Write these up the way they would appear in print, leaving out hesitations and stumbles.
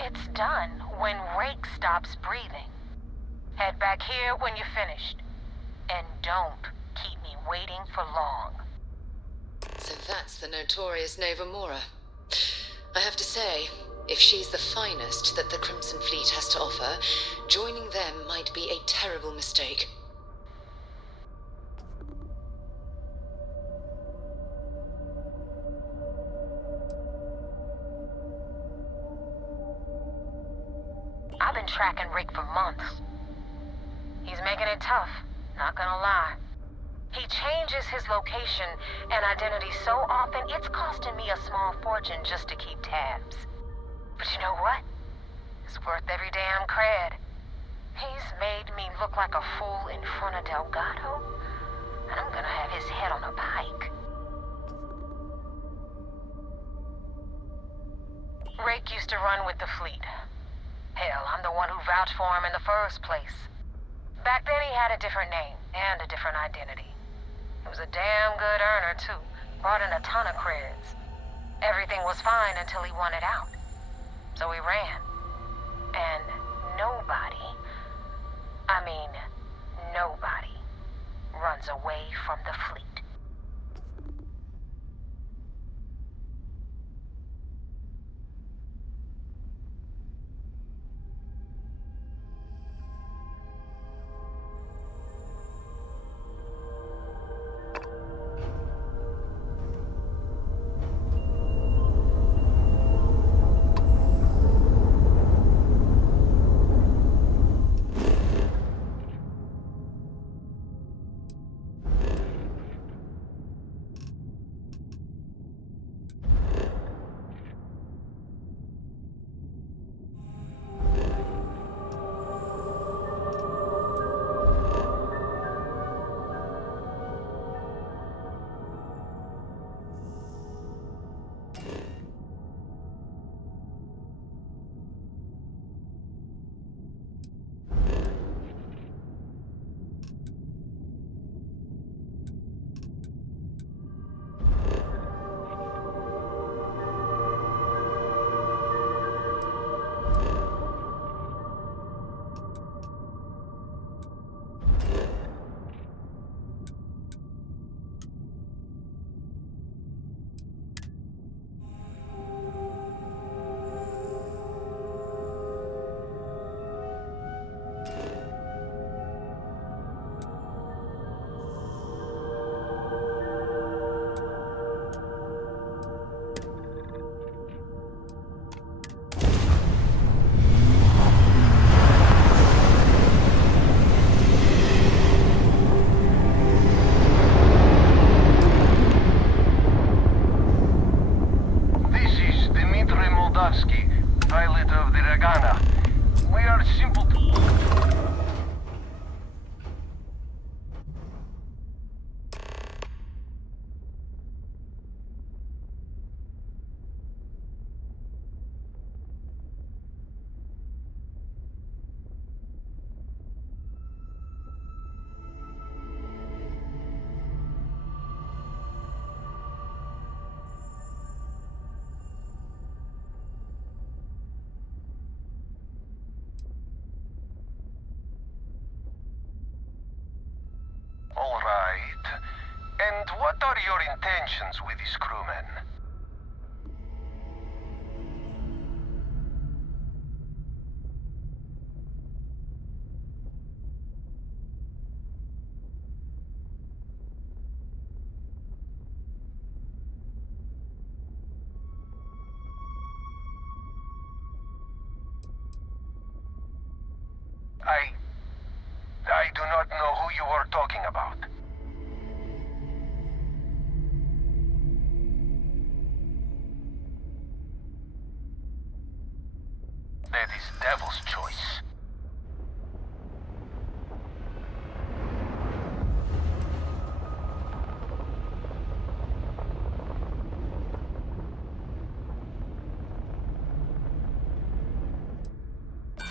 It's done when Rake stops breathing. Head back here when you're finished. And don't keep me waiting for long. So that's the notorious Nova Mora. I have to say, if she's the finest that the Crimson Fleet has to offer, joining them might be a terrible mistake. I've been tracking Rick for months. He's making it tough, not gonna lie. He changes his location and identity so often, it's costing me a small fortune just to keep tabs. But you know what? It's worth every damn cred. He's made me look like a fool in front of Delgado, and I'm gonna have his head on a pike. Rake used to run with the fleet. Hell, I'm the one who vouched for him in the first place. Back then he had a different name and a different identity. He was a damn good earner, too. Brought in a ton of creds. Everything was fine until he wanted out. So he ran. And nobody runs away from the fleet. All right. And what are your intentions with these crewmen? I do not know who you are talking about. That is Devil's choice.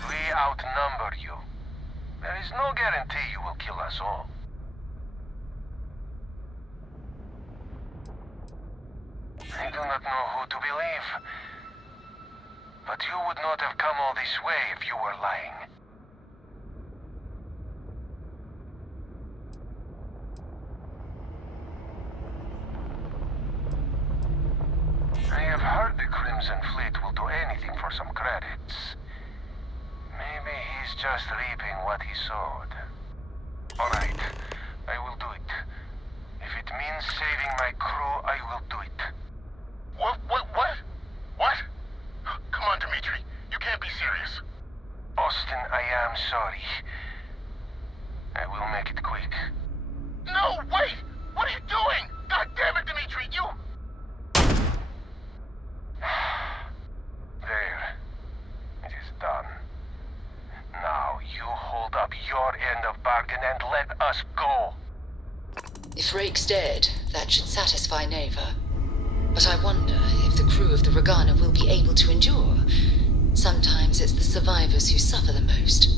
We outnumber you. There is no guarantee you will kill us all. I do not know who to believe. But you would not have come all this way if you were lying. I have heard the Crimson Fleet will do anything for some credits. Maybe he's just reaping what he sowed. Alright, I will do it. If it means saving my crew, I will do it. What? Come on, Dimitri. You can't be serious. Austin, I am sorry. I will make it quick. No, wait! What are you doing? God damn it, Dimitri, you... There. It is done. Now you hold up your end of bargain and let us go. If Rake's dead, that should satisfy Neva. But I wonder if the crew of the Regana will be able to endure. Sometimes it's the survivors who suffer the most.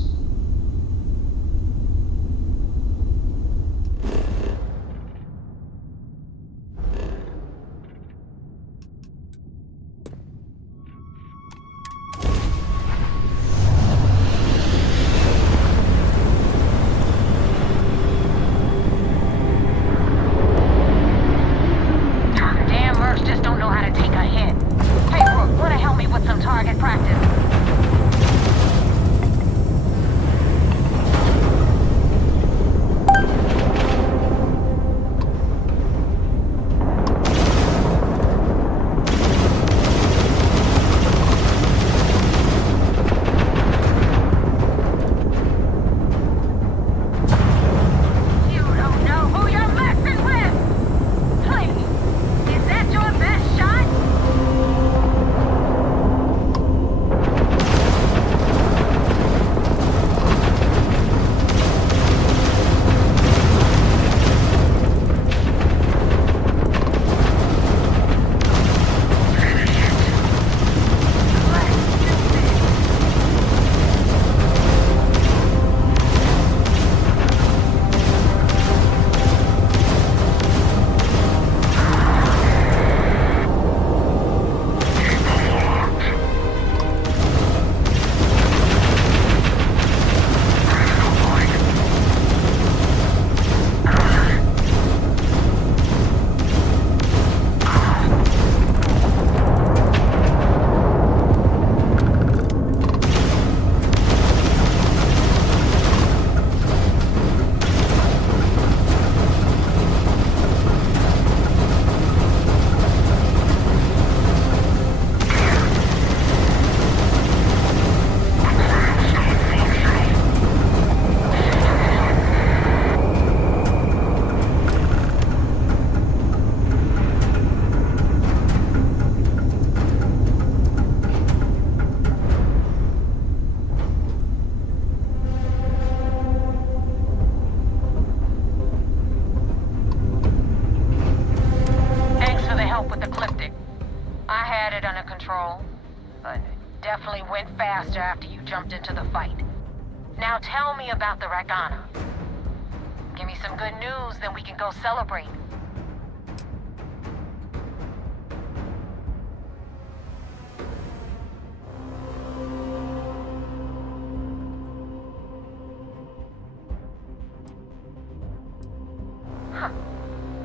After you jumped into the fight. Now tell me about the Regana. Give me some good news, then we can go celebrate.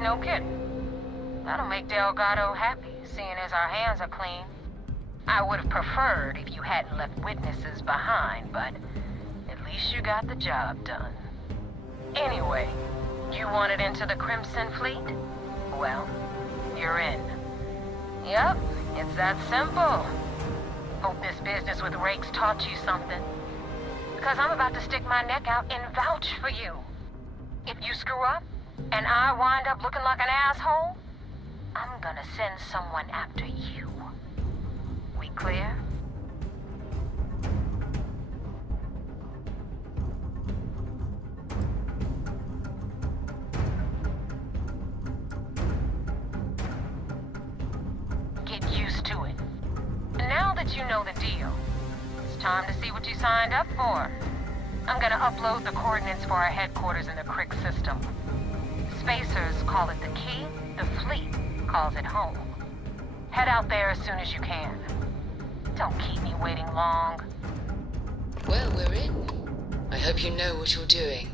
No kidding. That'll make Delgado happy, seeing as our hands are clean. I would have preferred if you hadn't left witnesses behind, but at least you got the job done. Anyway, you wanted into the Crimson Fleet? Well, you're in. Yep, it's that simple. Hope this business with Rakes taught you something. Because I'm about to stick my neck out and vouch for you. If you screw up, and I wind up looking like an asshole, I'm gonna send someone after you. We clear? Get used to it. Now that you know the deal, it's time to see what you signed up for. I'm gonna upload the coordinates for our headquarters in the Crick system. Spacers call it the key, the fleet calls it home. Head out there as soon as you can. Don't keep me waiting long. Well, we're in. I hope you know what you're doing.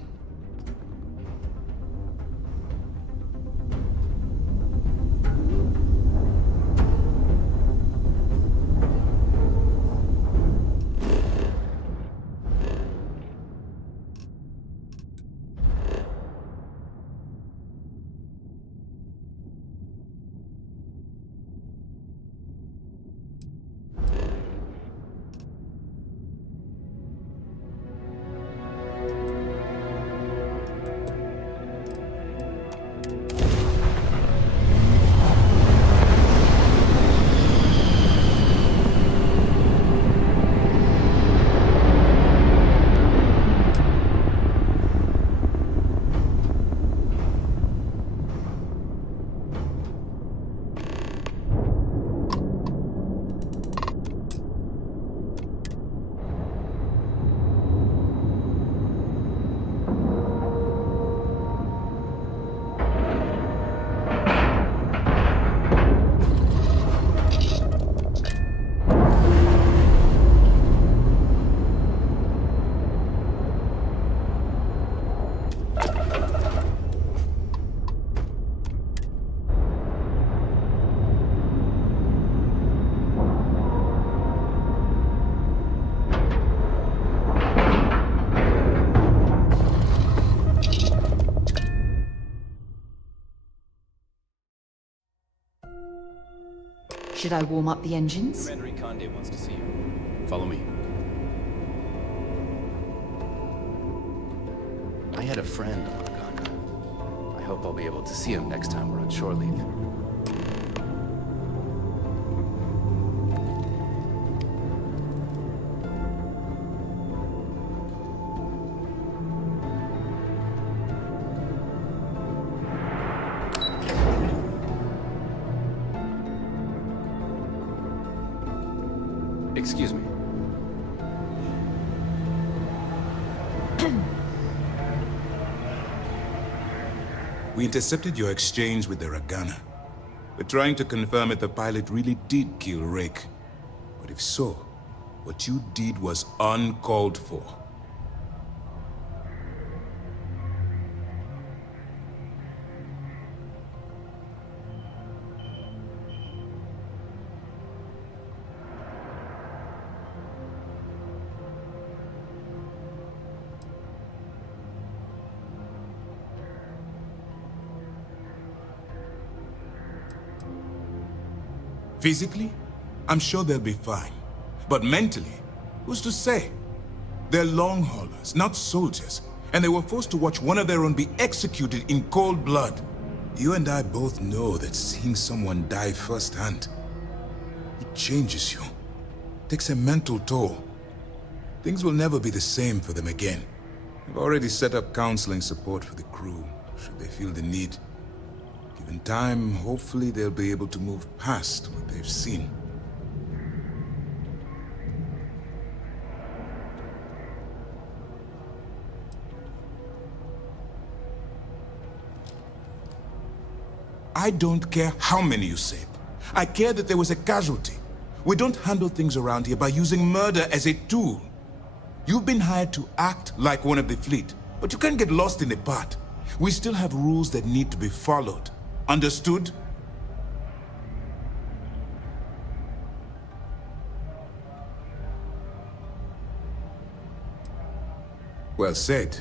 Should I warm up the engines? Commander Conde wants to see you. Follow me. I had a friend on Ghana. I hope I'll be able to see him next time we're on shore leave. Excuse me. We intercepted your exchange with the Ragana. We're trying to confirm if the pilot really did kill Rake. But if so, what you did was uncalled for. Physically, I'm sure they'll be fine. But mentally, who's to say? They're long haulers, not soldiers. And they were forced to watch one of their own be executed in cold blood. You and I both know that seeing someone die firsthand, it changes you. Takes a mental toll. Things will never be the same for them again. We've already set up counseling support for the crew, should they feel the need. In time, hopefully they'll be able to move past what they've seen. I don't care how many you saved. I care that there was a casualty. We don't handle things around here by using murder as a tool. You've been hired to act like one of the fleet, but you can't get lost in the part. We still have rules that need to be followed. Understood? Well said.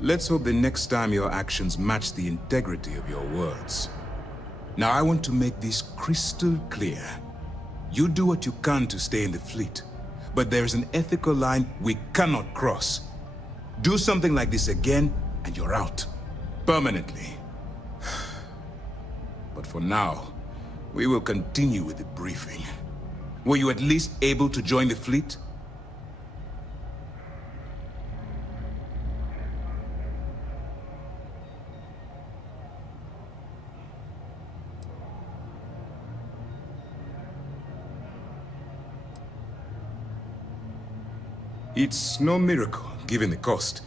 Let's hope the next time your actions match the integrity of your words. Now I want to make this crystal clear. You do what you can to stay in the fleet, but there is an ethical line we cannot cross. Do something like this again, and you're out. Permanently. But for now, we will continue with the briefing. Were you at least able to join the fleet? It's no miracle, given the cost.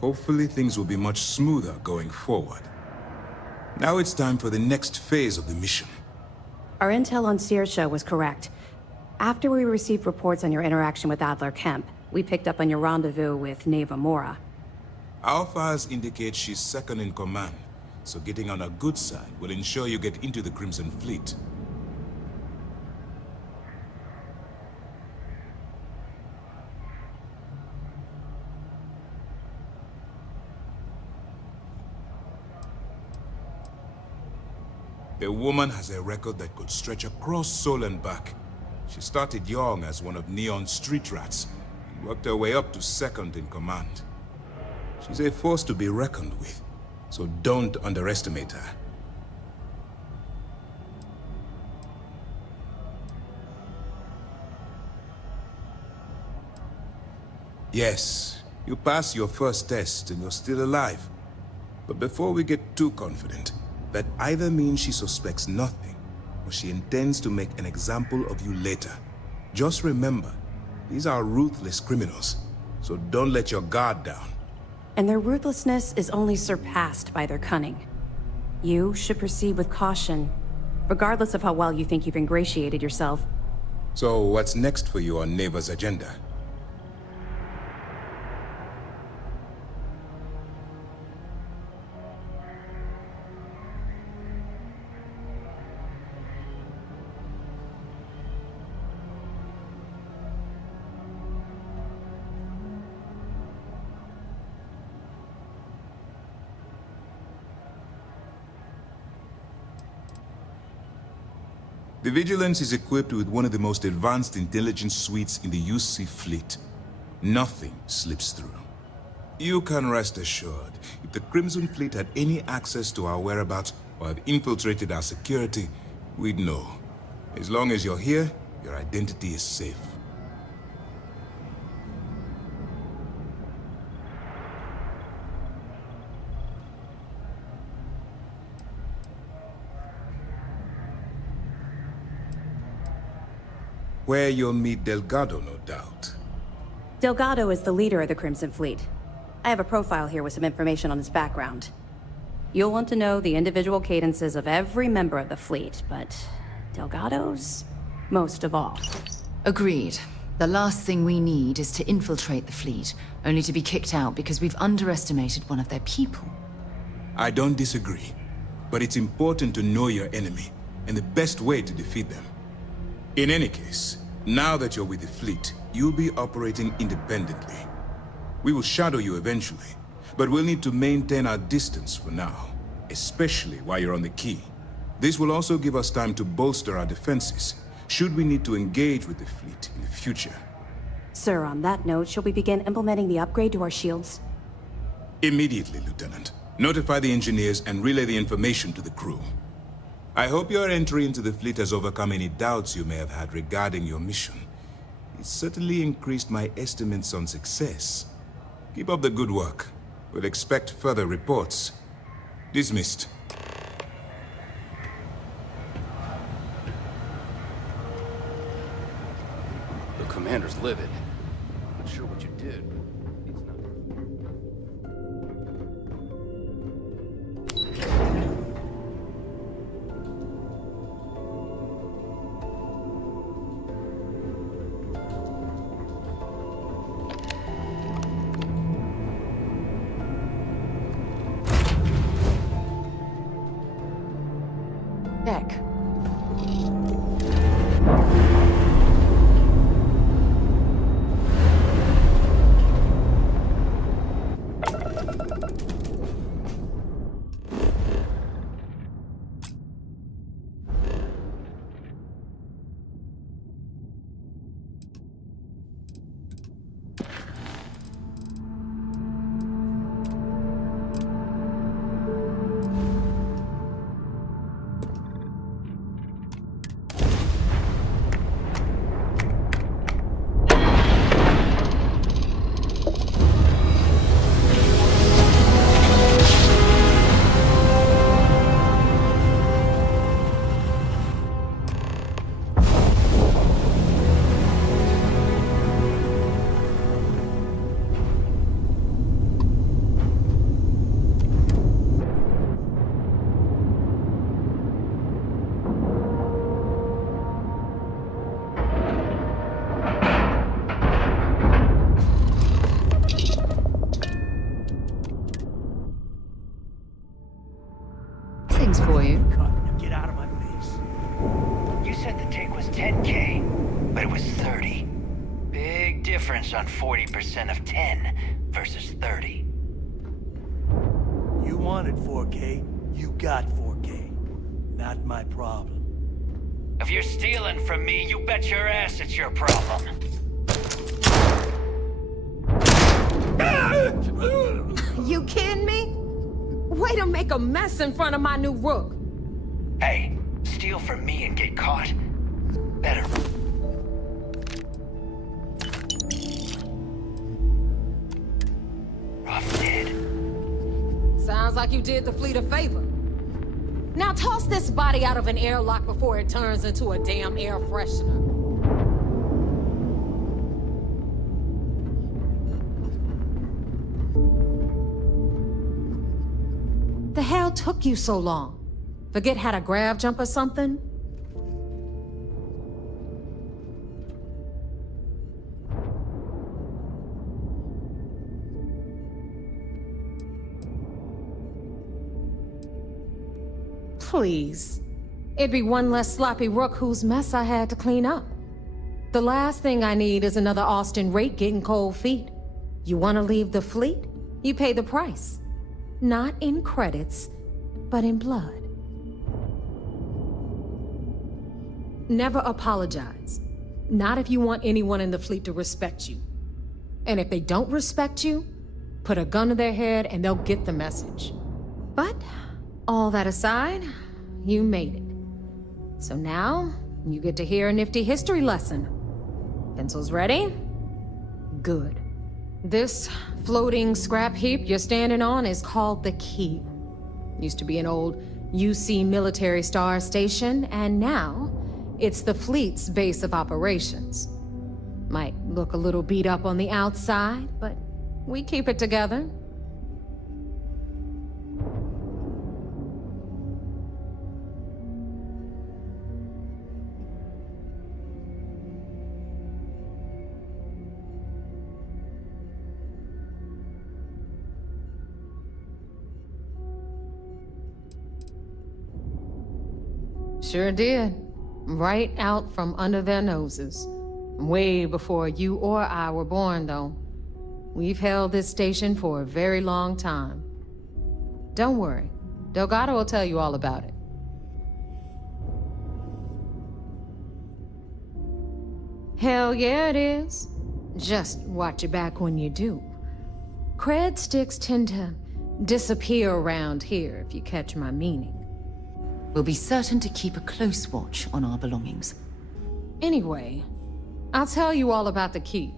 Hopefully things will be much smoother going forward. Now it's time for the next phase of the mission. Our intel on Saoirse was correct. After we received reports on your interaction with Adler Kemp, we picked up on your rendezvous with Neva Mora. Our files indicate she's second in command, so getting on her good side will ensure you get into the Crimson Fleet. The woman has a record that could stretch across Sol and back. She started young as one of Neon's street rats, and worked her way up to second in command. She's a force to be reckoned with, so don't underestimate her. Yes, you passed your first test and you're still alive. But before we get too confident, that either means she suspects nothing, or she intends to make an example of you later. Just remember, these are ruthless criminals, so don't let your guard down. And their ruthlessness is only surpassed by their cunning. You should proceed with caution, regardless of how well you think you've ingratiated yourself. So what's next for you on Neva's agenda? The Vigilance is equipped with one of the most advanced intelligence suites in the UC fleet. Nothing slips through. You can rest assured, if the Crimson Fleet had any access to our whereabouts or had infiltrated our security, we'd know. As long as you're here, your identity is safe. Where you'll meet Delgado, no doubt. Delgado is the leader of the Crimson Fleet. I have a profile here with some information on his background. You'll want to know the individual cadences of every member of the fleet, but Delgado's most of all. Agreed. The last thing we need is to infiltrate the fleet, only to be kicked out because we've underestimated one of their people. I don't disagree, but it's important to know your enemy and the best way to defeat them. In any case, now that you're with the fleet, you'll be operating independently. We will shadow you eventually, but we'll need to maintain our distance for now, especially while you're on the key. This will also give us time to bolster our defenses, should we need to engage with the fleet in the future. Sir, on that note, shall we begin implementing the upgrade to our shields? Immediately, Lieutenant. Notify the engineers and relay the information to the crew. I hope your entry into the fleet has overcome any doubts you may have had regarding your mission. It certainly increased my estimates on success. Keep up the good work. We'll expect further reports. Dismissed. The commander's livid. Not sure what you did, but it's not. deck. Things for you. Get out of my face. You said the take was 10K, but it was 30. Big difference on 40% of 10 versus 30. You wanted 4K, you got 4K. Not my problem. If you're stealing from me, you bet your ass it's your problem. You kidding me? Way to make a mess in front of my new rook. Hey, steal from me and get caught? Better. Rough dead. Sounds like you did the fleet a favor. Now toss this body out of an airlock before it turns into a damn air freshener. The hell took you so long? Forget how to grab jump or something? Please. It'd be one less sloppy rook whose mess I had to clean up. The last thing I need is another Austin rake getting cold feet. You want to leave the fleet? You pay the price. Not in credits, but in blood. Never apologize. Not if you want anyone in the fleet to respect you. And if they don't respect you, put a gun to their head and they'll get the message. But, all that aside, you made it. So now, you get to hear a nifty history lesson. Pencils ready? Good. This floating scrap heap you're standing on is called the Key. Used to be an old UC military star station, and now it's the fleet's base of operations. Might look a little beat up on the outside, but we keep it together. Sure did. Right out from under their noses. Way before you or I were born, though. We've held this station for a very long time. Don't worry. Delgado will tell you all about it. Hell yeah, it is. Just watch your back when you do. Cred sticks tend to disappear around here, if you catch my meaning. We'll be certain to keep a close watch on our belongings. Anyway, I'll tell you all about the Key.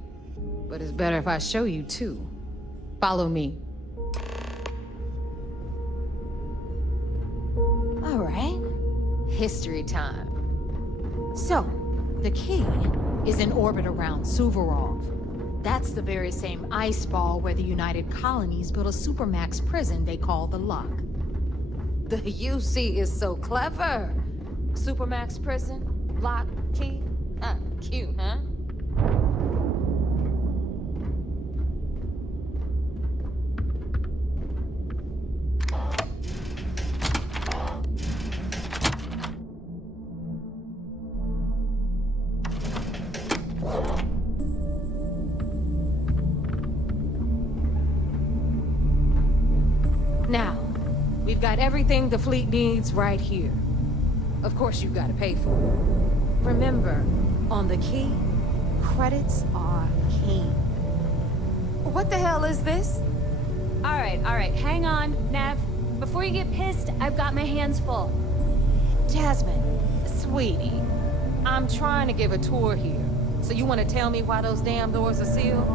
But it's better if I show you too. Follow me. All right. History time. So, the Key is in orbit around Suvorov. That's the very same ice ball where the United Colonies built a supermax prison they call the Lock. The UC is so clever. Supermax prison, lock, key. Cute, huh? Now, we've got everything the fleet needs right here. Of course, you've got to pay for it. Remember, on the key, credits are king. What the hell is this? All right, hang on, Nev. Before you get pissed, I've got my hands full. Jasmine, sweetie, I'm trying to give a tour here. So you want to tell me why those damn doors are sealed?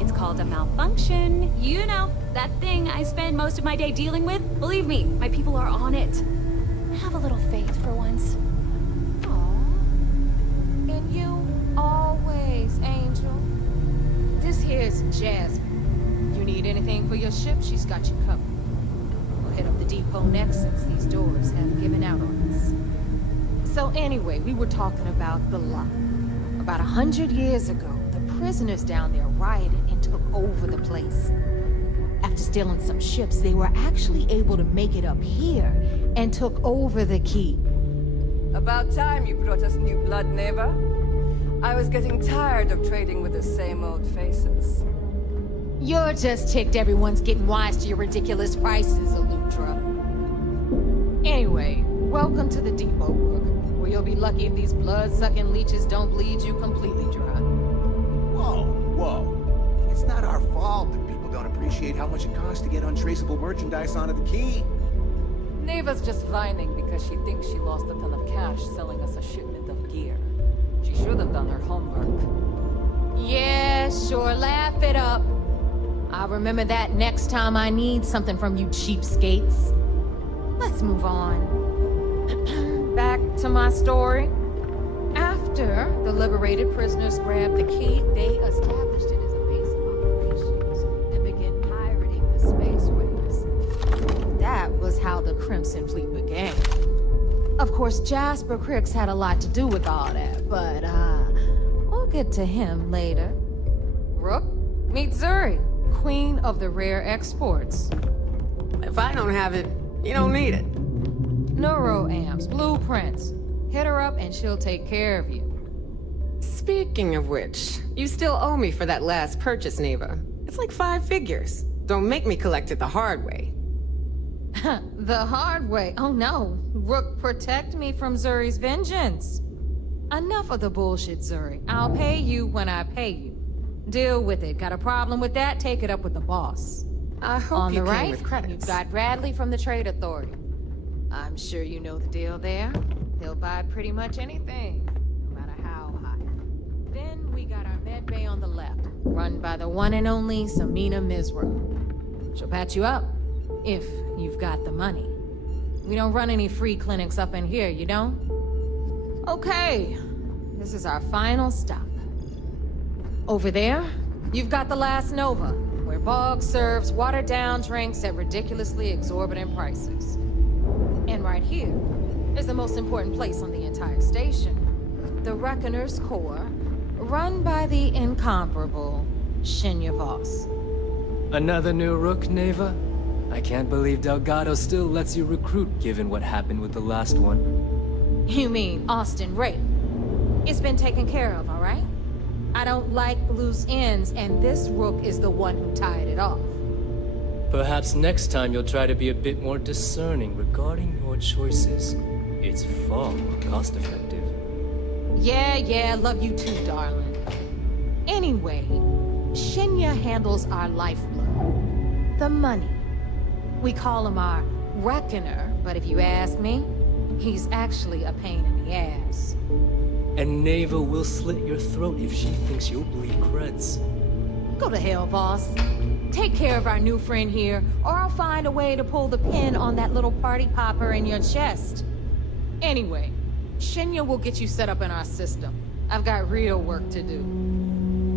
It's called a malfunction. You know, that thing I spend most of my day dealing with. Believe me, my people are on it. Have a little faith for once. Aww. And you always, Angel. This here's Jasmine. You need anything for your ship, she's got you covered. We'll hit up the depot next since these doors have given out on us. So anyway, we were talking about the lot. About 100 years ago, the prisoners down there rioted and took over the place. After stealing some ships, they were actually able to make it up here and took over the key. About time you brought us new blood, Neva. I was getting tired of trading with the same old faces. You're just ticked everyone's getting wise to your ridiculous prices, Elutra. Anyway, welcome to the depot, Rook, where you'll be lucky if these blood-sucking leeches don't bleed you completely dry. Whoa. It's not our fault that people don't appreciate how much it costs to get untraceable merchandise onto the key. Neva's just whining because she thinks she lost a ton of cash selling us a shipment of gear. She should have done her homework. Yeah, sure, laugh it up. I'll remember that next time I need something from you cheapskates. Let's move on. Back to my story. After the liberated prisoners grabbed the key, they established it as a base of operations and began pirating the spaceways. That was how the Crimson Fleet began. Of course, Jasper Cricks had a lot to do with all that, but we'll get to him later. Rook, meet Zuri, Queen of the Rare Exports. If I don't have it, you don't need it. Neuroamps, blueprints. Hit her up and she'll take care of you. Speaking of which, you still owe me for that last purchase, Neva. It's like 5 figures. Don't make me collect it the hard way. The hard way? Oh no. Rook, protect me from Zuri's vengeance. Enough of the bullshit, Zuri. I'll pay you when I pay you. Deal with it. Got a problem with that? Take it up with the boss. I hope On you the came right, with credits. you've got Bradley from the Trade Authority. I'm sure you know the deal there. He'll buy pretty much anything, no matter how high. Then we got our med bay on the left, run by the one and only Samina Mizra. She'll patch you up, if you've got the money. We don't run any free clinics up in here, you don't? Okay, this is our final stop. Over there, you've got the Last Nova, where Bog serves watered-down drinks at ridiculously exorbitant prices. And right here is the most important place on the entire station, the Reckoner's Core, run by the incomparable Shinya Voss. Another new Rook, Neva? I can't believe Delgado still lets you recruit given what happened with the last one. You mean Austin Ray? It's been taken care of, all right? I don't like loose ends, and this Rook is the one who tied it off. Perhaps next time you'll try to be a bit more discerning regarding your choices. It's far more cost-effective. Yeah, love you too, darling. Anyway, Shinya handles our lifeblood. The money. We call him our Reckoner, but if you ask me, he's actually a pain in the ass. And Neva will slit your throat if she thinks you'll bleed creds. Go to hell, boss. Take care of our new friend here, or I'll find a way to pull the pin on that little party popper in your chest. Anyway, Shinya will get you set up in our system. I've got real work to do.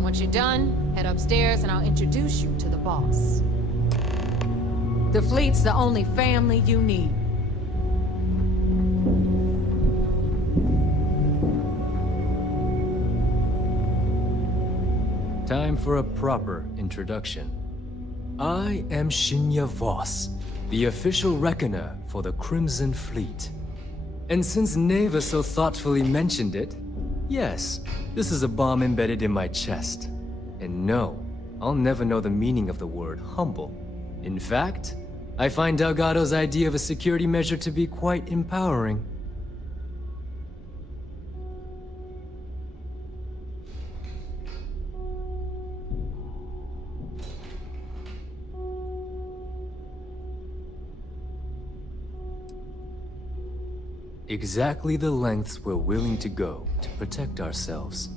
Once you're done, head upstairs and I'll introduce you to the boss. The fleet's the only family you need. Time for a proper introduction. I am Shinya Voss, the official reckoner for the Crimson Fleet. And since Neva so thoughtfully mentioned it, yes, this is a bomb embedded in my chest. And no, I'll never know the meaning of the word humble. In fact, I find Delgado's idea of a security measure to be quite empowering. Exactly the lengths we're willing to go to protect ourselves.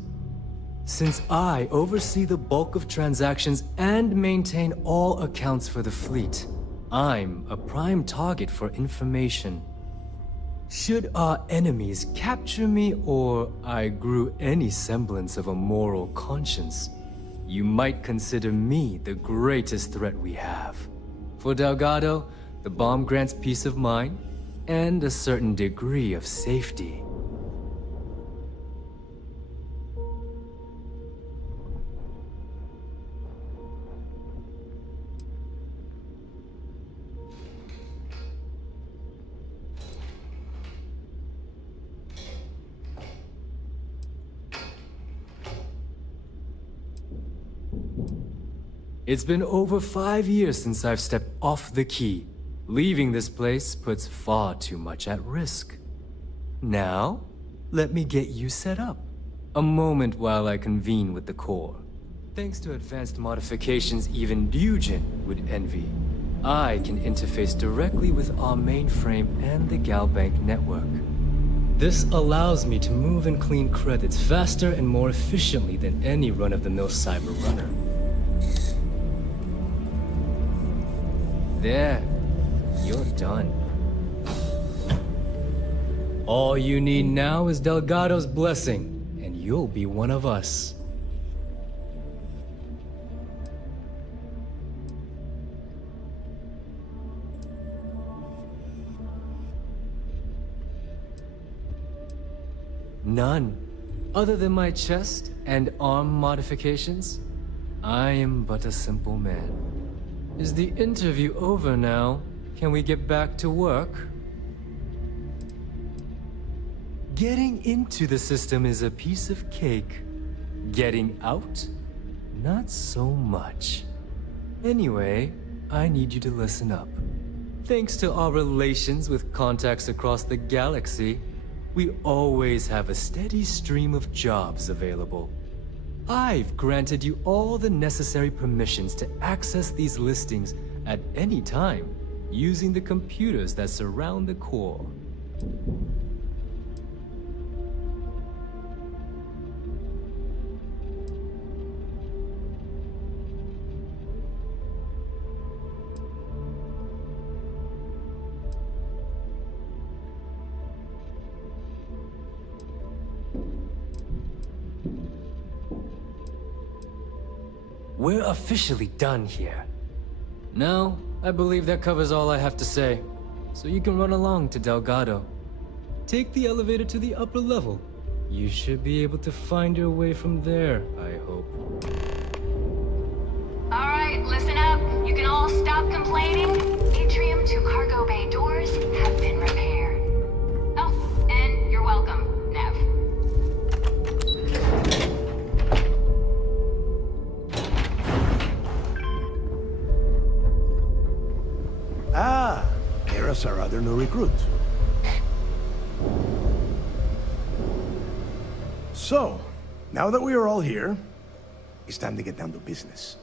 Since I oversee the bulk of transactions and maintain all accounts for the fleet, I'm a prime target for information. Should our enemies capture me or I grew any semblance of a moral conscience, you might consider me the greatest threat we have. For Delgado, the bomb grants peace of mind and a certain degree of safety. It's been over 5 years since I've stepped off the key. Leaving this place puts far too much at risk. Now, let me get you set up. A moment while I convene with the core. Thanks to advanced modifications even Dujin would envy, I can interface directly with our mainframe and the Galbank network. This allows me to move and clean credits faster and more efficiently than any run-of-the-mill cyber runner. There, you're done. All you need now is Delgado's blessing, and you'll be one of us. None. Other than my chest and arm modifications, I am but a simple man. Is the interview over now? Can we get back to work? Getting into the system is a piece of cake. Getting out? Not so much. Anyway, I need you to listen up. Thanks to our relations with contacts across the galaxy, we always have a steady stream of jobs available. I've granted you all the necessary permissions to access these listings at any time, using the computers that surround the core. We're officially done here. Now, I believe that covers all I have to say, so you can run along to Delgado. Take the elevator to the upper level. You should be able to find your way from there, I hope. Alright, listen up. You can all stop complaining. Atrium to cargo bay doors have been repaired. Oh, and you're welcome, Nev. Ah, there's our other new recruit. So, now that we are all here, it's time to get down to business.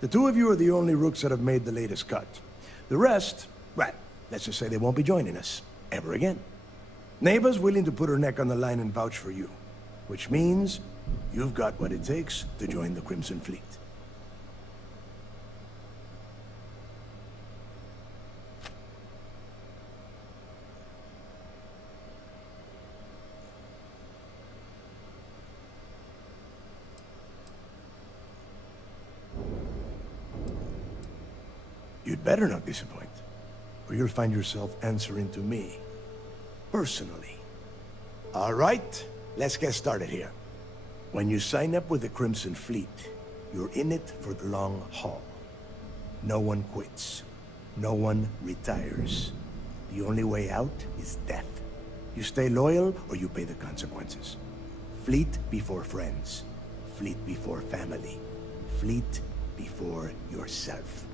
The two of you are the only rooks that have made the latest cut. The rest, well, let's just say they won't be joining us ever again. Neva's willing to put her neck on the line and vouch for you, which means you've got what it takes to join the Crimson Fleet. You'd better not disappoint, or you'll find yourself answering to me, personally. All right, let's get started here. When you sign up with the Crimson Fleet, you're in it for the long haul. No one quits. No one retires. The only way out is death. You stay loyal, or you pay the consequences. Fleet before friends. Fleet before family. Fleet before yourself.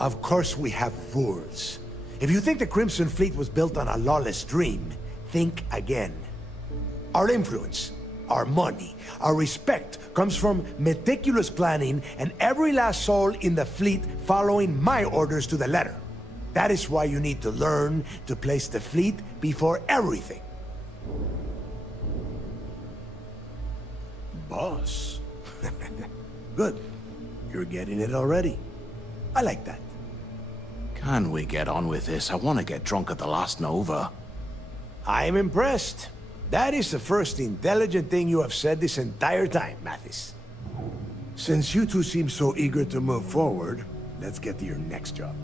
Of course we have rules. If you think the Crimson Fleet was built on a lawless dream, think again. Our influence, our money, our respect comes from meticulous planning and every last soul in the fleet following my orders to the letter. That is why you need to learn to place the fleet before everything. Boss. Good. You're getting it already. I like that. Can we get on with this? I want to get drunk at the last Nova. I'm impressed. That is the first intelligent thing you have said this entire time, Mathis. Since you two seem so eager to move forward, let's get to your next job.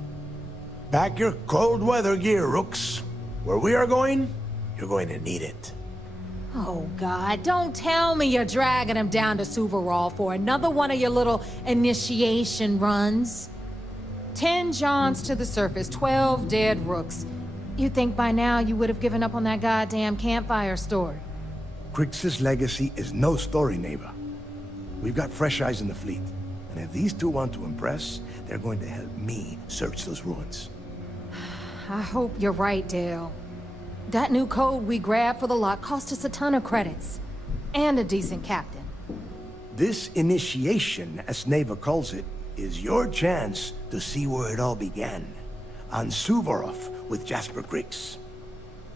Pack your cold weather gear, Rooks. Where we are going, you're going to need it. Oh, God, don't tell me you're dragging him down to Suvarol for another one of your little initiation runs. 10 Johns to the surface, 12 dead Rooks. You'd think by now you would have given up on that goddamn campfire story. Crix's legacy is no story, neighbor. We've got fresh eyes in the fleet. And if these two want to impress, they're going to help me search those ruins. I hope you're right, Dale. That new code we grabbed for the lot cost us a ton of credits. And a decent captain. This initiation, as Neva calls it, is your chance to see where it all began. On Suvorov with Jasper Crix.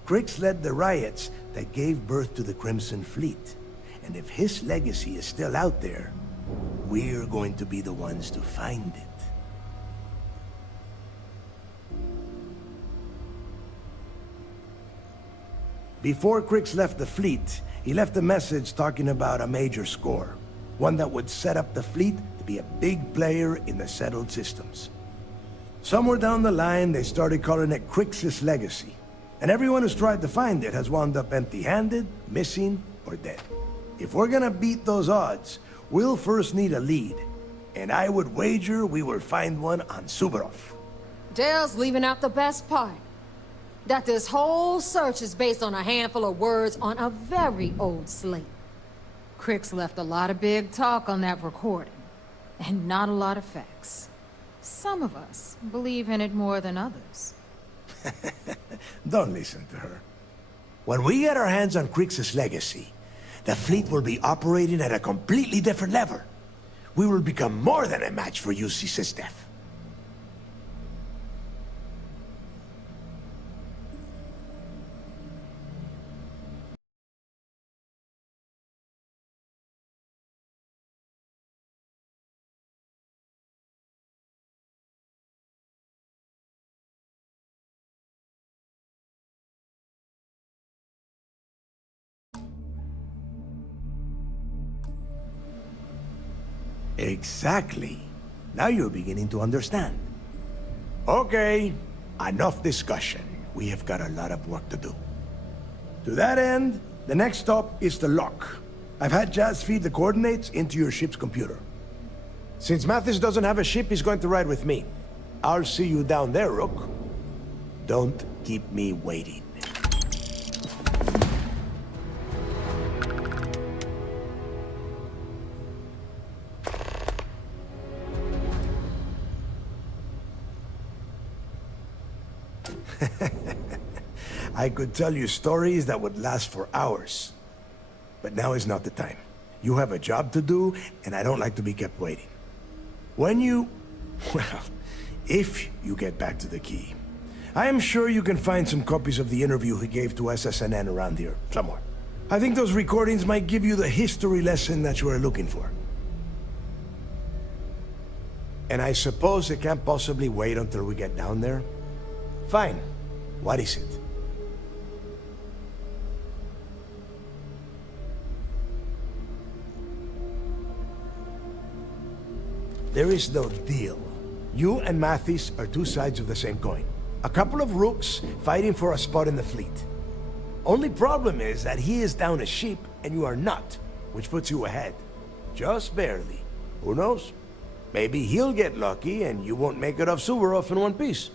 Crix led the riots that gave birth to the Crimson Fleet. And if his legacy is still out there, we're going to be the ones to find it. Before Crix left the fleet, he left a message talking about a major score. One that would set up the fleet to be a big player in the settled systems. Somewhere down the line, they started calling it Crix's legacy. And everyone who's tried to find it has wound up empty-handed, missing, or dead. If we're gonna beat those odds, we'll first need a lead. And I would wager we will find one on Suvorov. Dale's leaving out the best part. That this whole search is based on a handful of words on a very old slate. Crix left a lot of big talk on that recording, and not a lot of facts. Some of us believe in it more than others. Don't listen to her. When we get our hands on Crix's legacy, the fleet will be operating at a completely different level. We will become more than a match for UC Sysdef. Exactly. Now you're beginning to understand. Okay, enough discussion. We have got a lot of work to do. To that end, the next stop is the lock. I've had Jazz feed the coordinates into your ship's computer. Since Mathis doesn't have a ship, he's going to ride with me. I'll see you down there, Rook. Don't keep me waiting. I could tell you stories that would last for hours. But now is not the time. You have a job to do, and I don't like to be kept waiting. When you... well, if you get back to the key, I am sure you can find some copies of the interview he gave to SSNN around here, somewhere. I think those recordings might give you the history lesson that you are looking for. And I suppose it can't possibly wait until we get down there? Fine. What is it? There is no deal. You and Mathis are two sides of the same coin. A couple of rooks fighting for a spot in the fleet. Only problem is that he is down a ship and you are not, which puts you ahead. Just barely. Who knows? Maybe he'll get lucky and you won't make it off Suvorov in one piece.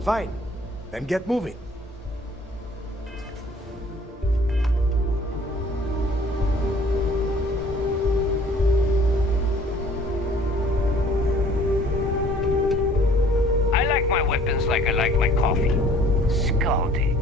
Fine. Then get moving. weapons like I like my coffee. Scalding.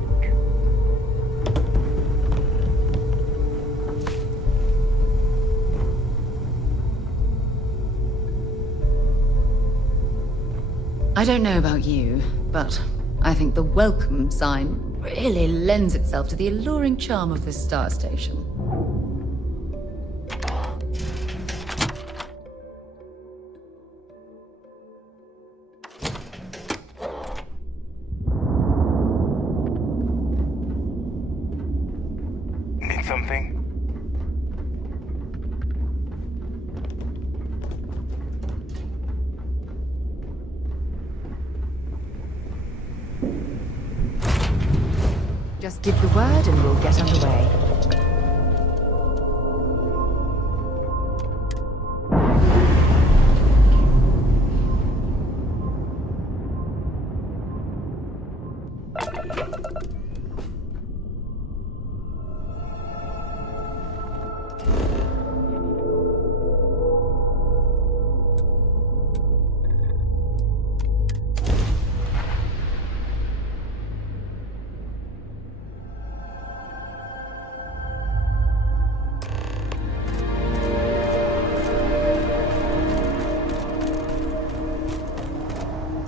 I don't know about you, but I think the welcome sign really lends itself to the alluring charm of this star station. Need something? Just give the word and we'll get underway.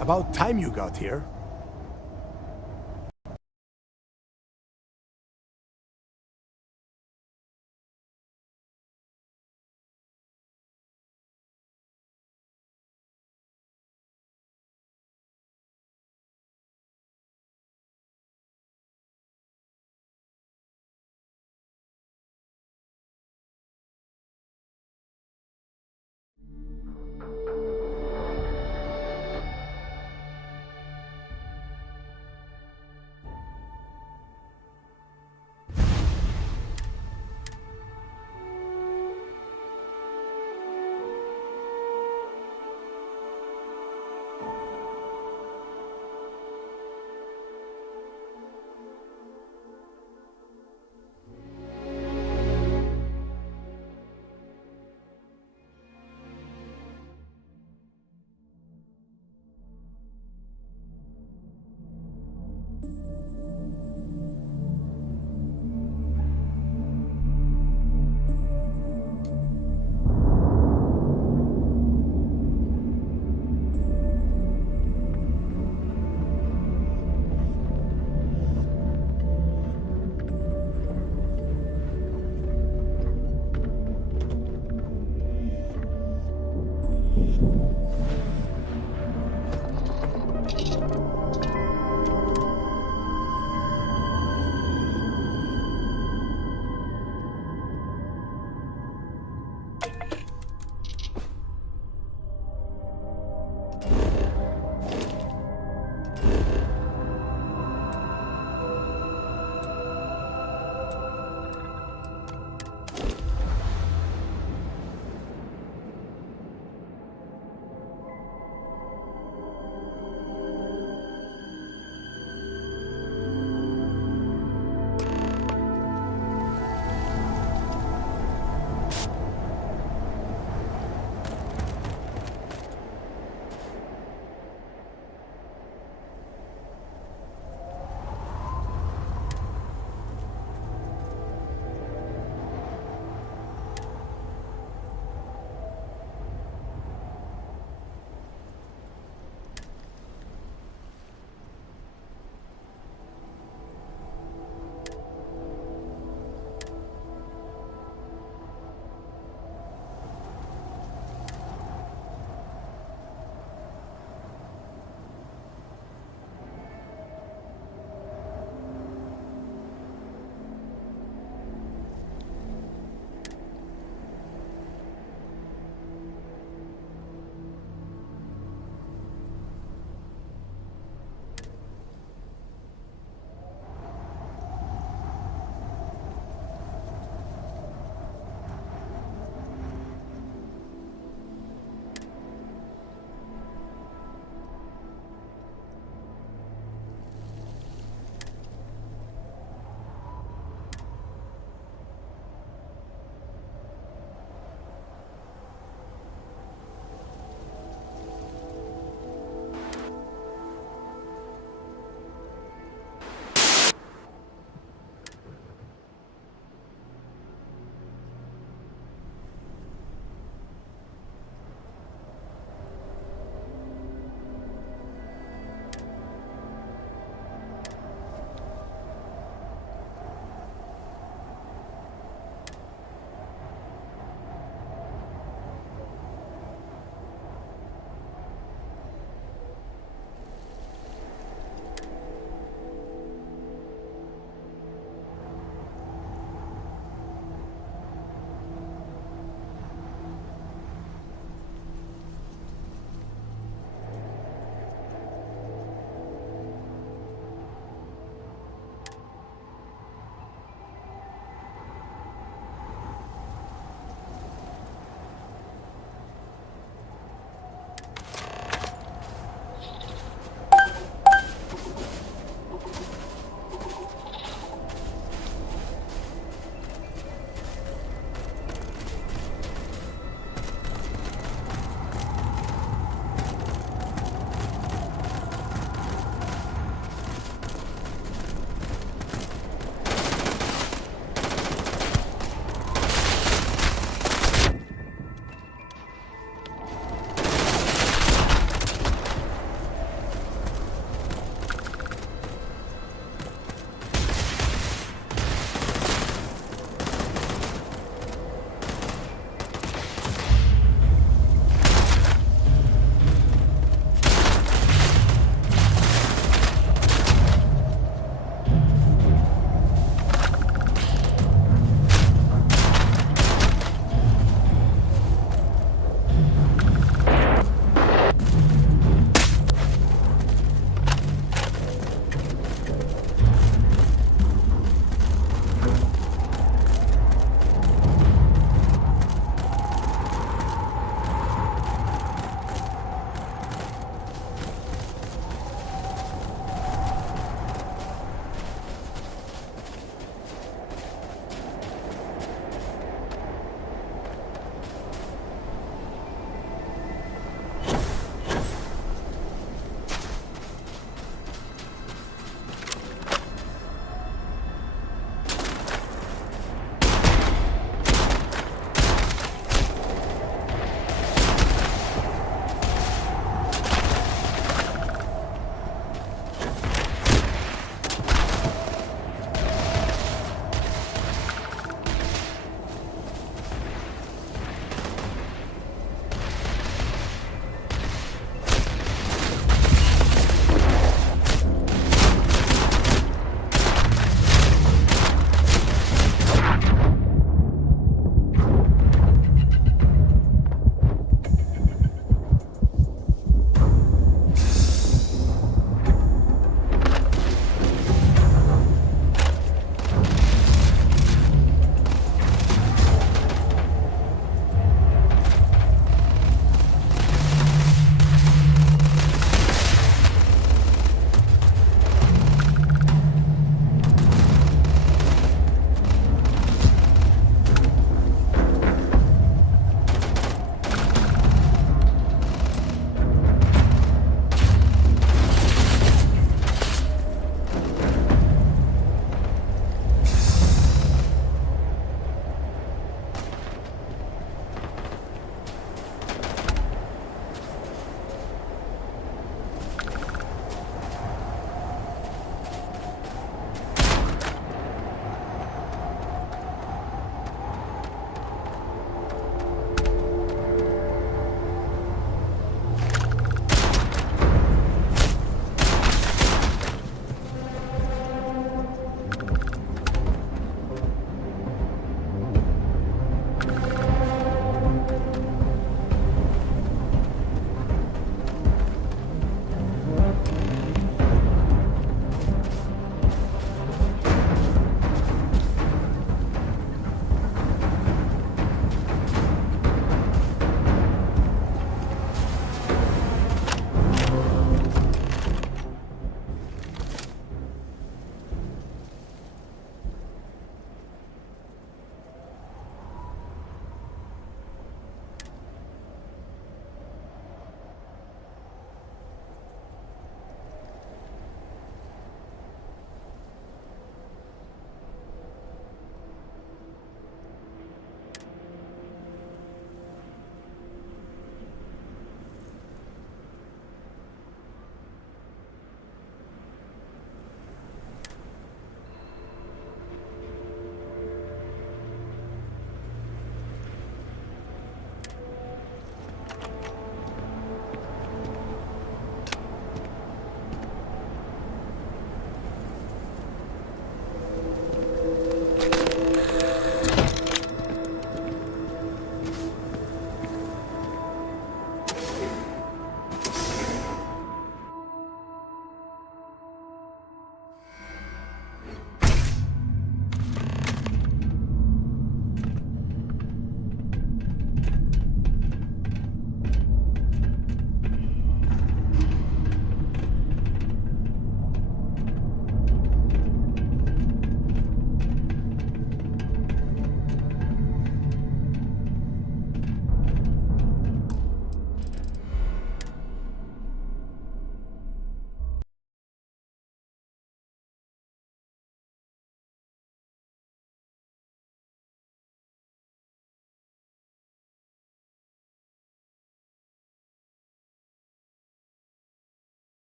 About time you got here.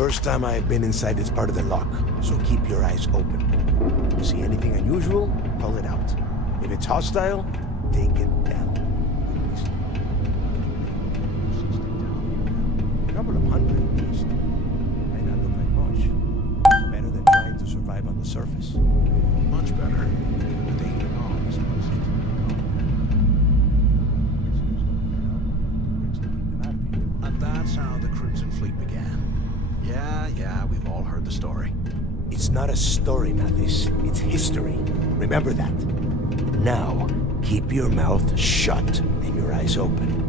First time I've been inside this part of the lock, so keep your eyes open. See anything unusual, pull it out. If it's hostile, take it down. A couple of hundred at least. May not look like much. Better than trying to survive on the surface. Much better. And that's how the Crimson Fleet began. Yeah, we've all heard the story. It's not a story, Mathis. It's history. Remember that. Now, keep your mouth shut and your eyes open.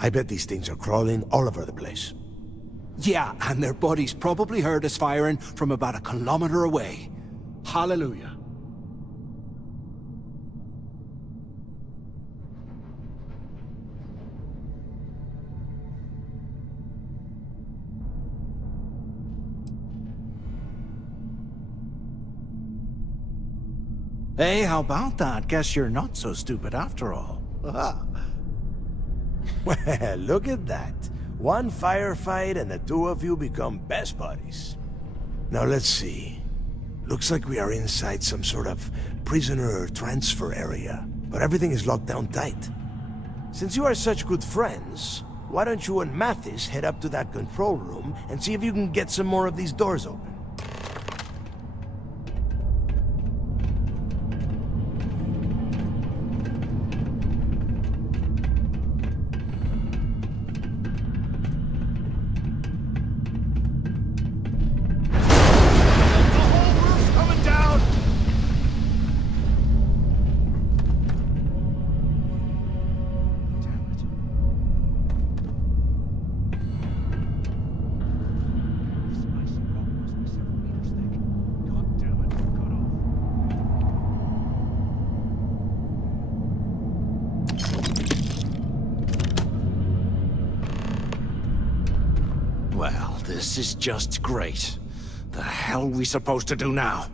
I bet these things are crawling all over the place. Yeah, and their buddies probably heard us firing from about 1 kilometer away. Hallelujah. Hey, how about that? Guess you're not so stupid after all. Well, look at that. One firefight and the two of you become best buddies. Now let's see. Looks like we are inside some sort of prisoner transfer area, but everything is locked down tight. Since you are such good friends, why don't you and Mathis head up to that control room and see if you can get some more of these doors open? This is just great. The hell are we supposed to do now?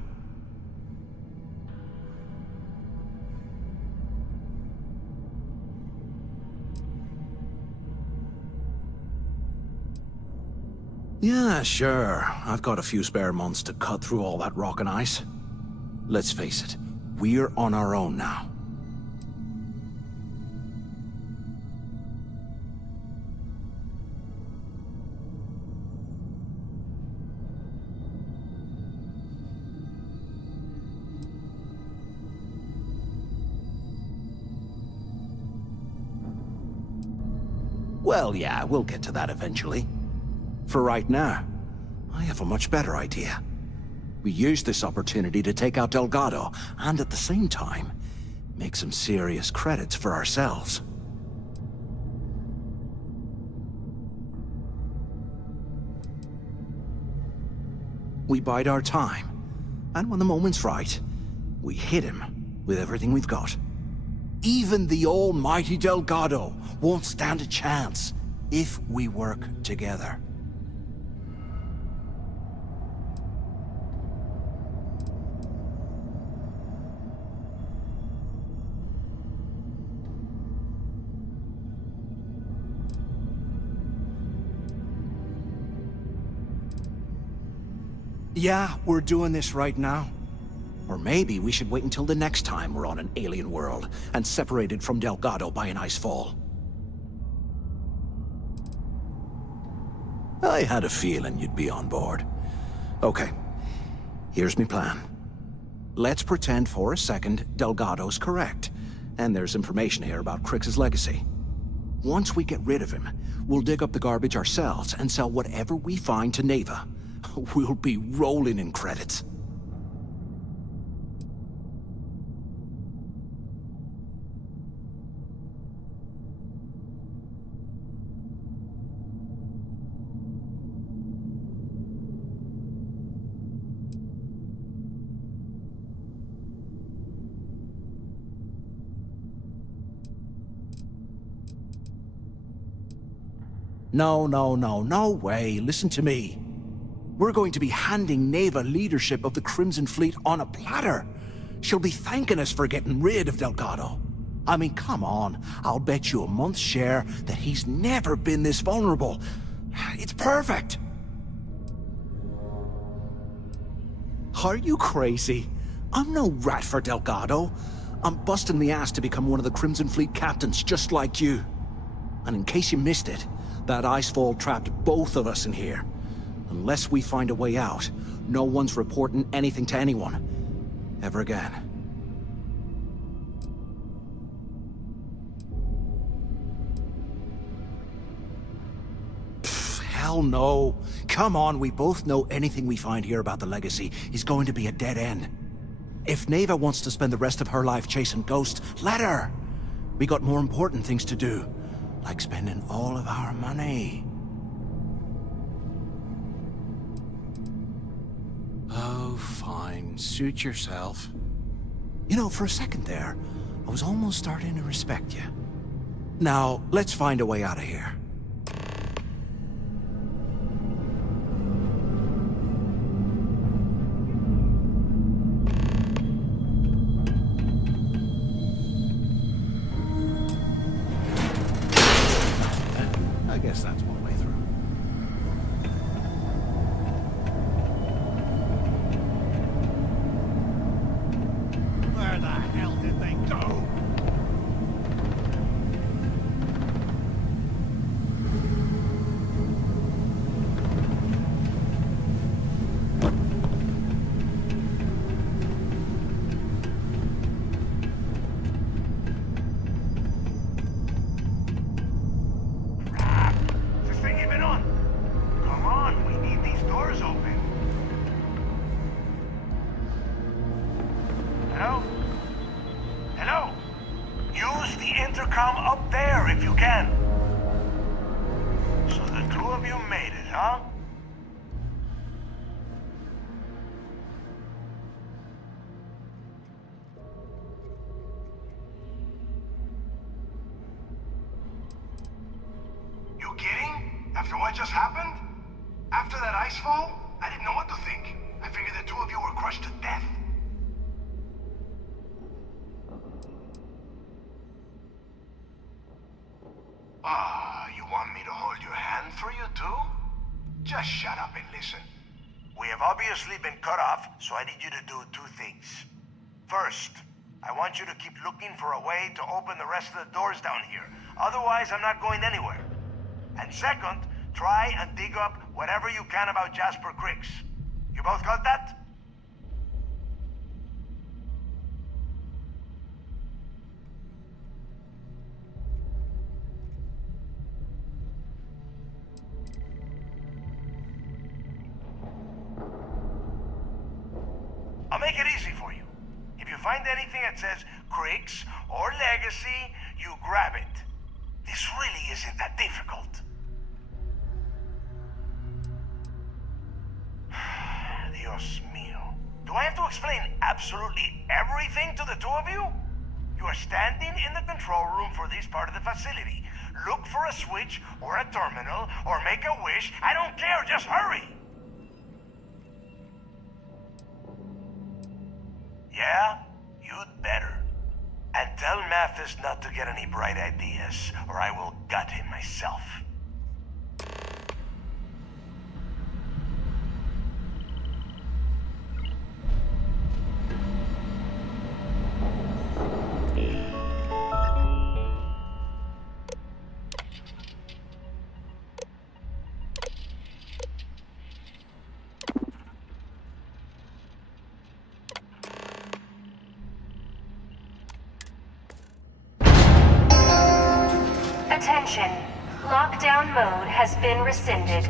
Yeah, sure. I've got a few spare months to cut through all that rock and ice. Let's face it, we're on our own now. Well, yeah, we'll get to that eventually. For right now, I have a much better idea. We use this opportunity to take out Delgado, and at the same time, make some serious credits for ourselves. We bide our time, and when the moment's right, we hit him with everything we've got. Even the almighty Delgado won't stand a chance if we work together. Yeah, we're doing this right now. Or maybe we should wait until the next time we're on an alien world and separated from Delgado by an icefall. I had a feeling you'd be on board. Okay, here's my plan. Let's pretend for a second Delgado's correct, and there's information here about Crix's legacy. Once we get rid of him, we'll dig up the garbage ourselves and sell whatever we find to Neva. We'll be rolling in credits. No way. Listen to me. We're going to be handing Neva leadership of the Crimson Fleet on a platter. She'll be thanking us for getting rid of Delgado. I mean, come on. I'll bet you a month's share that he's never been this vulnerable. It's perfect. Are you crazy? I'm no rat for Delgado. I'm busting the ass to become one of the Crimson Fleet captains, just like you. And in case you missed it, that icefall trapped both of us in here. Unless we find a way out, no one's reporting anything to anyone. Ever again. Pfft, hell no. Come on, we both know anything we find here about the legacy is going to be a dead end. If Neva wants to spend the rest of her life chasing ghosts, let her. We got more important things to do, like spending all of our money. Oh, fine. Suit yourself. You know, for a second there, I was almost starting to respect you. Now, let's find a way out of here. I guess that's one way through. Where the hell did they go? After what just happened? After that crushed to death. You want me to hold your hand through you too? Just shut up and listen. We have obviously been cut off, so I need you to do two things. First, I want you to keep looking for a way to open the rest of the doors down here. Otherwise, I'm not going anywhere. And second, try and dig up whatever you can about Jasper Cricks. You both got that? I'll make it easy for you. If you find anything that says Cricks or Legacy, you grab it. This really isn't that difficult. Dios mío. Do I have to explain absolutely everything to the two of you? You are standing in the control room for this part of the facility. Look for a switch or a terminal or make a wish. I don't care, just hurry! Yeah? You'd better. And tell Mathis not to get any bright ideas, or I will gut him myself. Attention. Lockdown mode has been rescinded.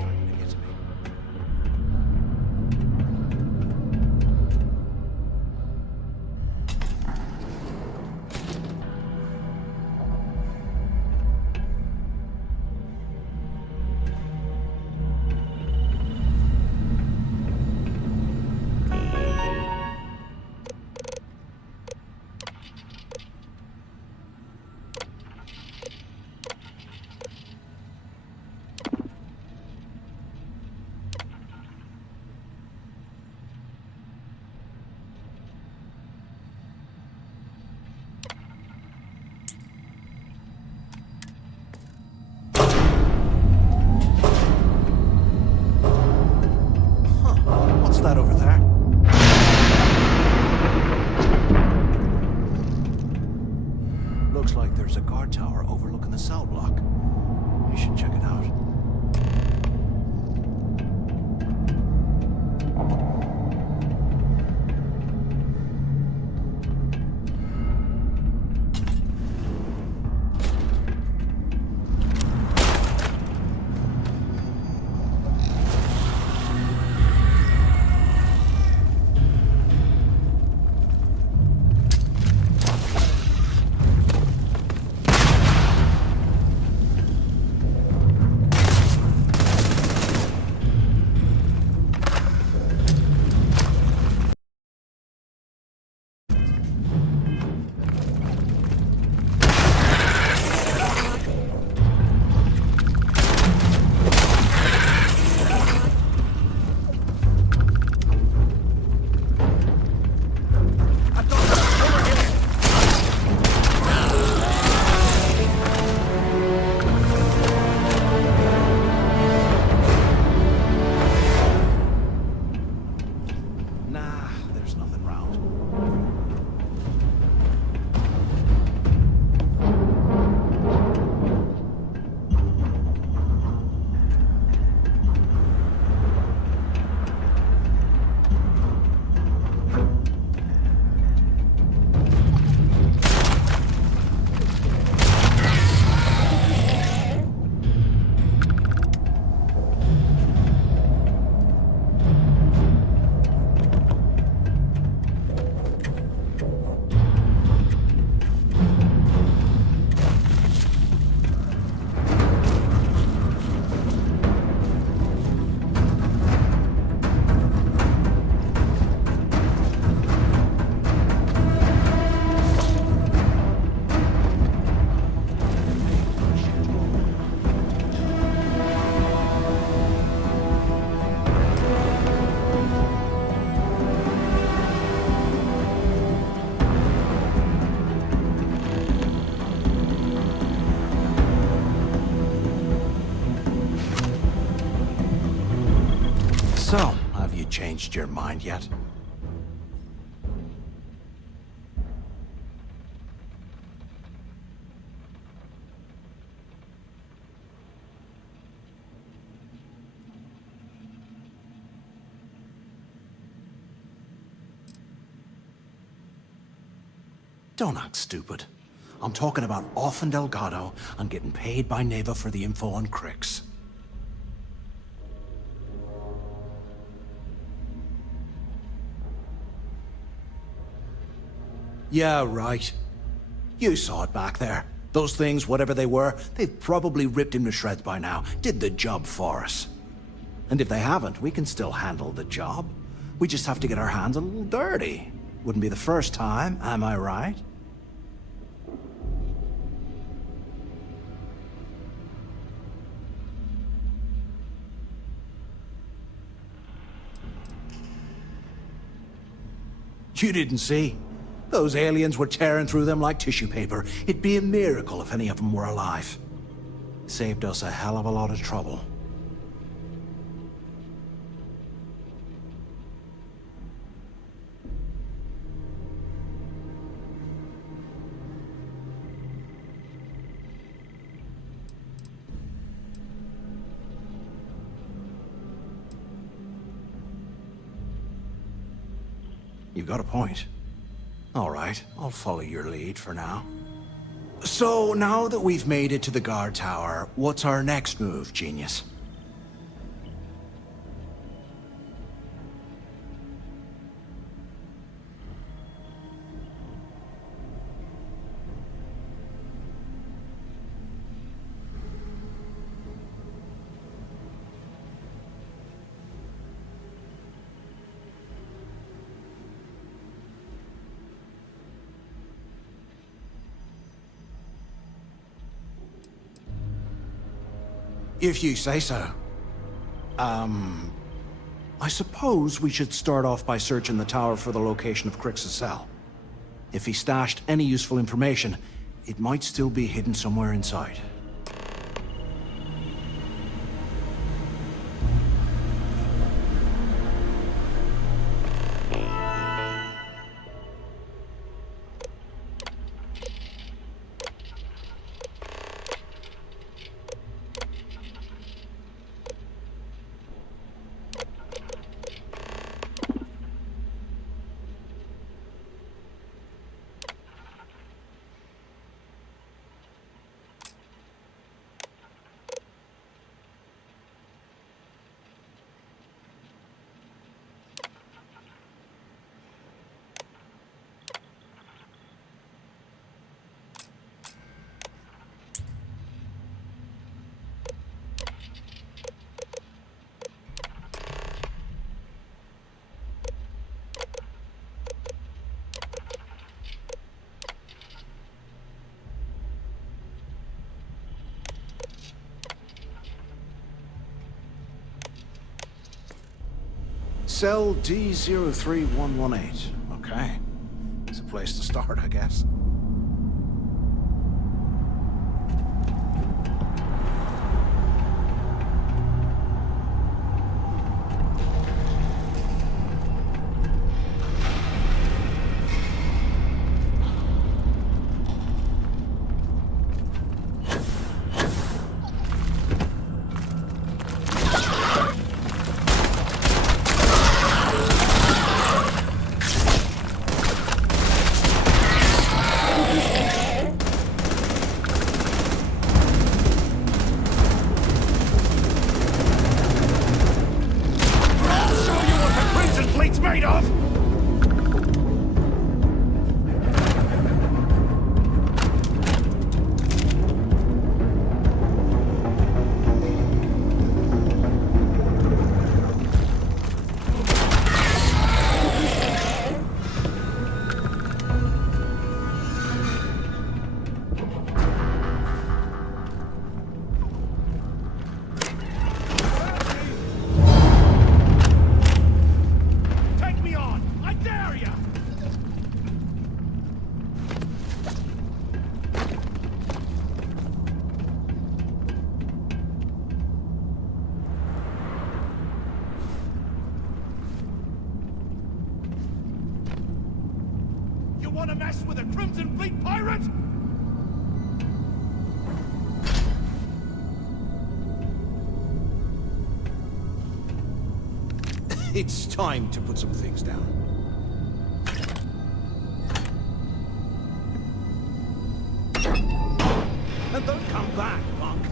That over there? Looks like there's a guard tower overlooking the cell block. We should check it out. changed your mind yet? Don't act stupid. I'm talking about off in Delgado and getting paid by Neva for the info on Crix. Yeah, right. You saw it back there. Those things, whatever they were, they've probably ripped him to shreds by now. Did the job for us. And if they haven't, we can still handle the job. We just have to get our hands a little dirty. Wouldn't be the first time, am I right? You didn't see? Those aliens were tearing through them like tissue paper. It'd be a miracle if any of them were alive. Saved us a hell of a lot of trouble. You got a point. All right, I'll follow your lead for now. So, now that we've made it to the guard tower, what's our next move, genius? If you say so. I suppose we should start off by searching the tower for the location of Crix's cell. If he stashed any useful information, it might still be hidden somewhere inside. Cell D03118. Okay. It's a place to start, I guess. You want to mess with a Crimson Fleet pirate? It's time to put some things down. And don't come back, punk.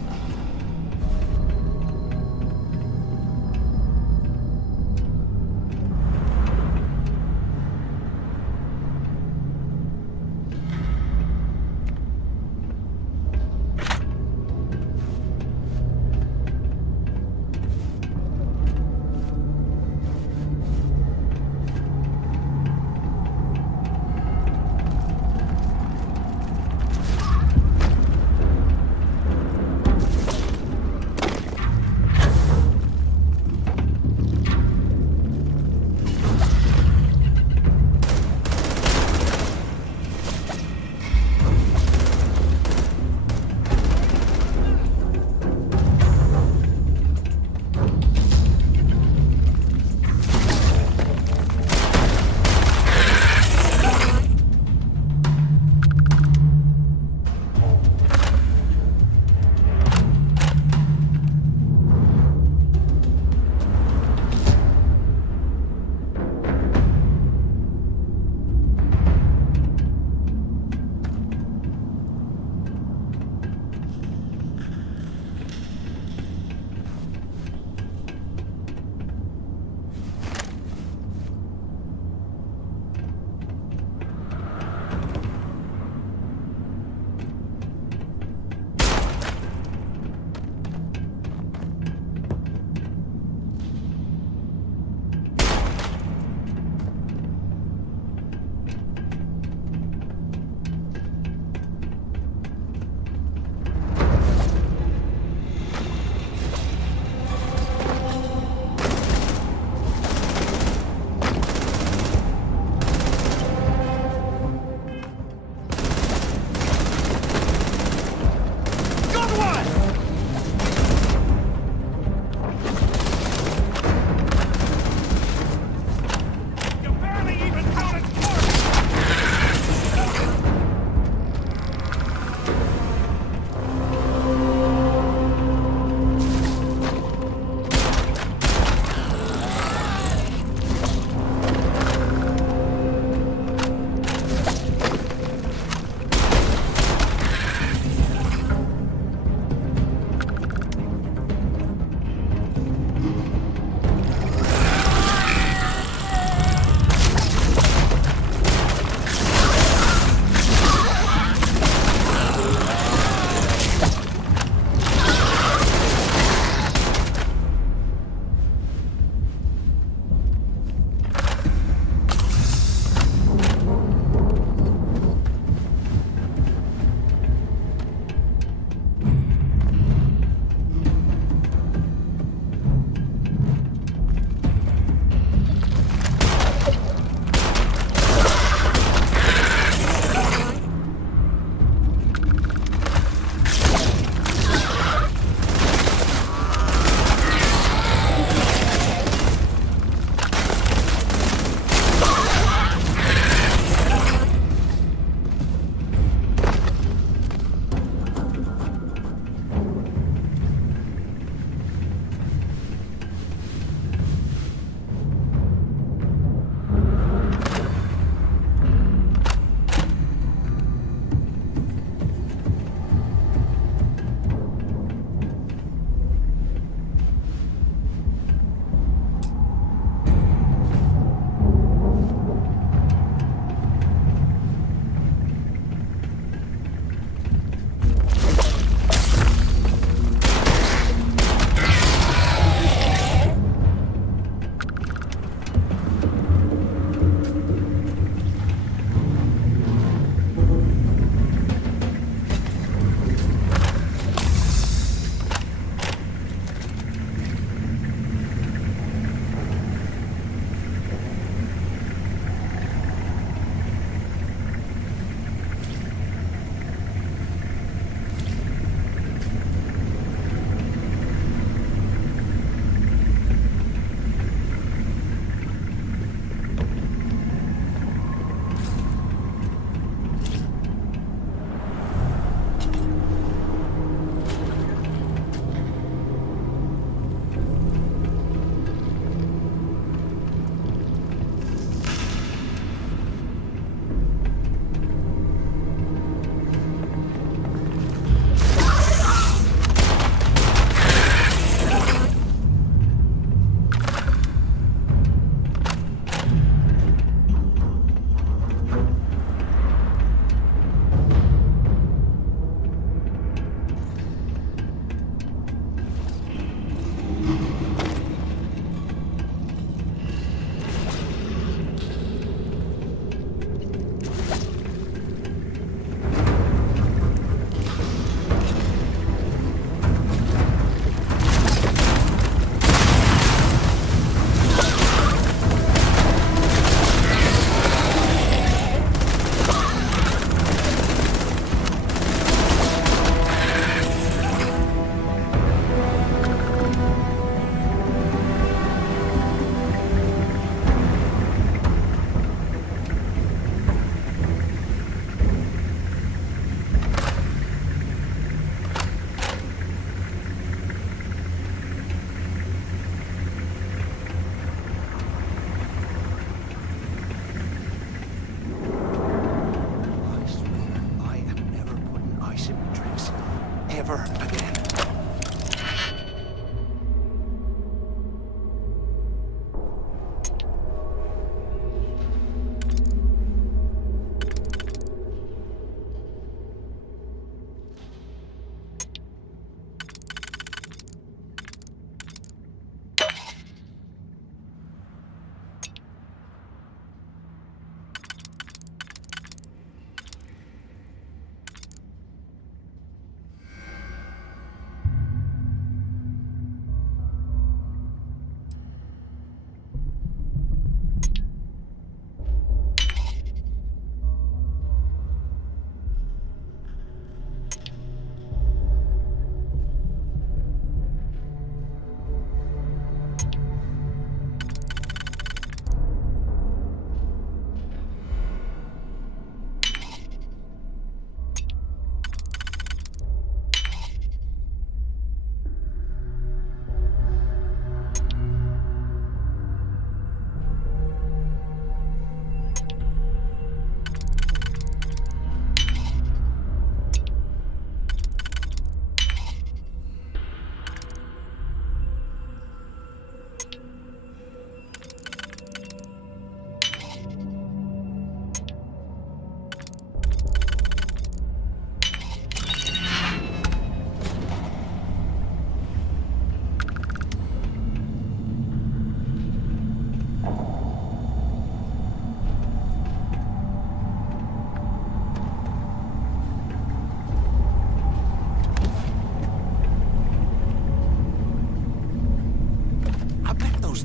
never again.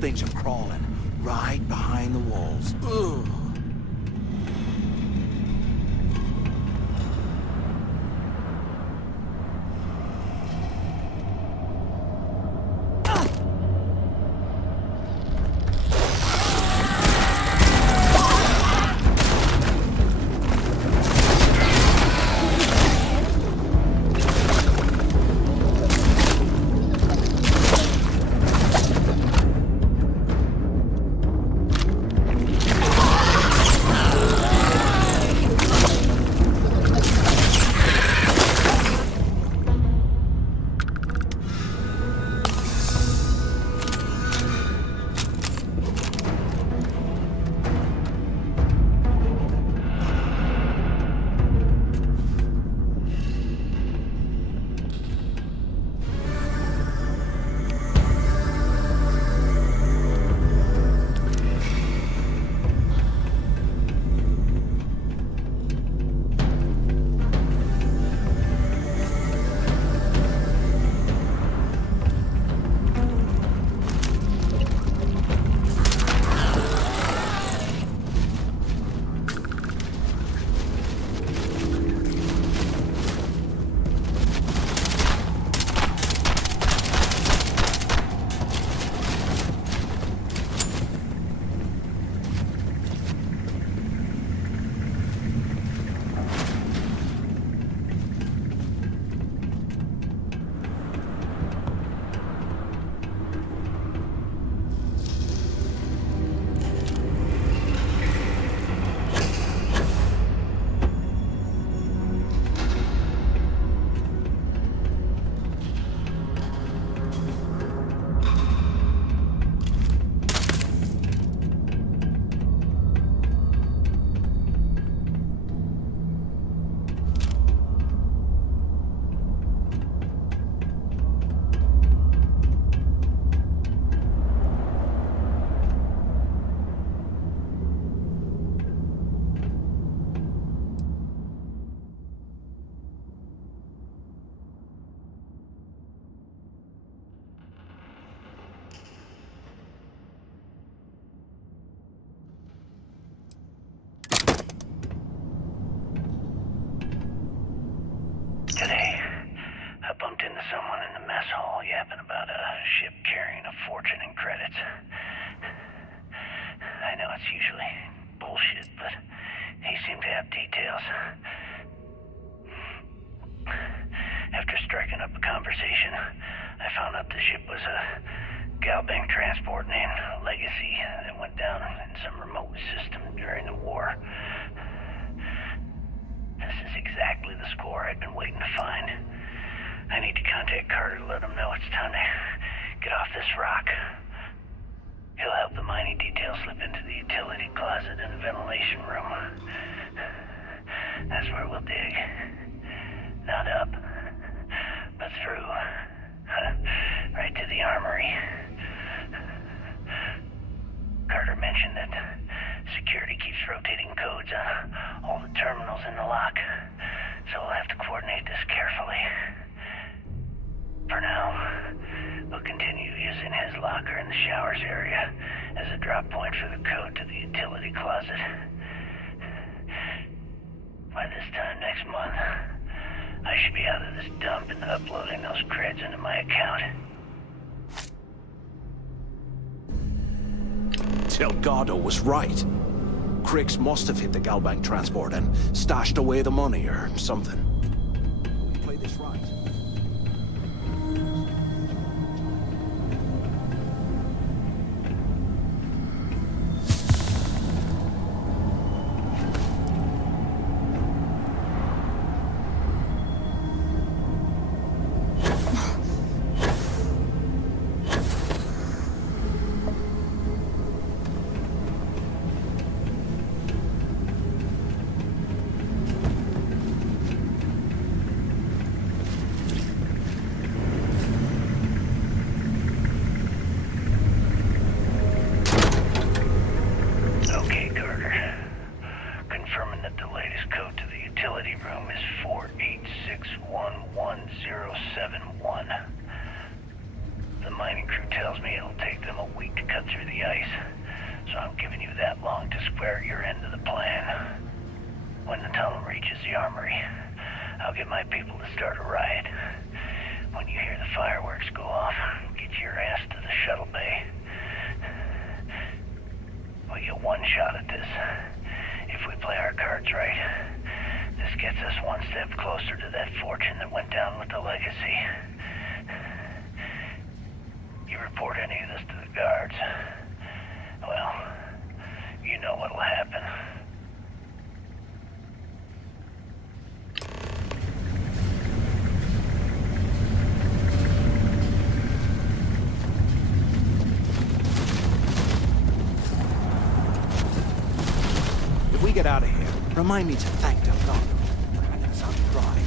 Things are crawling right behind the walls. Ugh. this rock. He'll help the mining detail slip into the utility closet in the ventilation room. That's where we'll dig. Not up, but through. Right to the armory. Carter mentioned that security keeps rotating codes on all the terminals in the lock, so we'll have to coordinate this carefully. For now, we'll continue using his locker in the showers area as a drop point for the code to the utility closet. By this time next month, I should be out of this dump and uploading those creds into my account. Delgado was right. Crix must have hit the Galbank transport and stashed away the money or something. Play this right. Get out of here. Remind me to thank Delgado. I never saw him cry.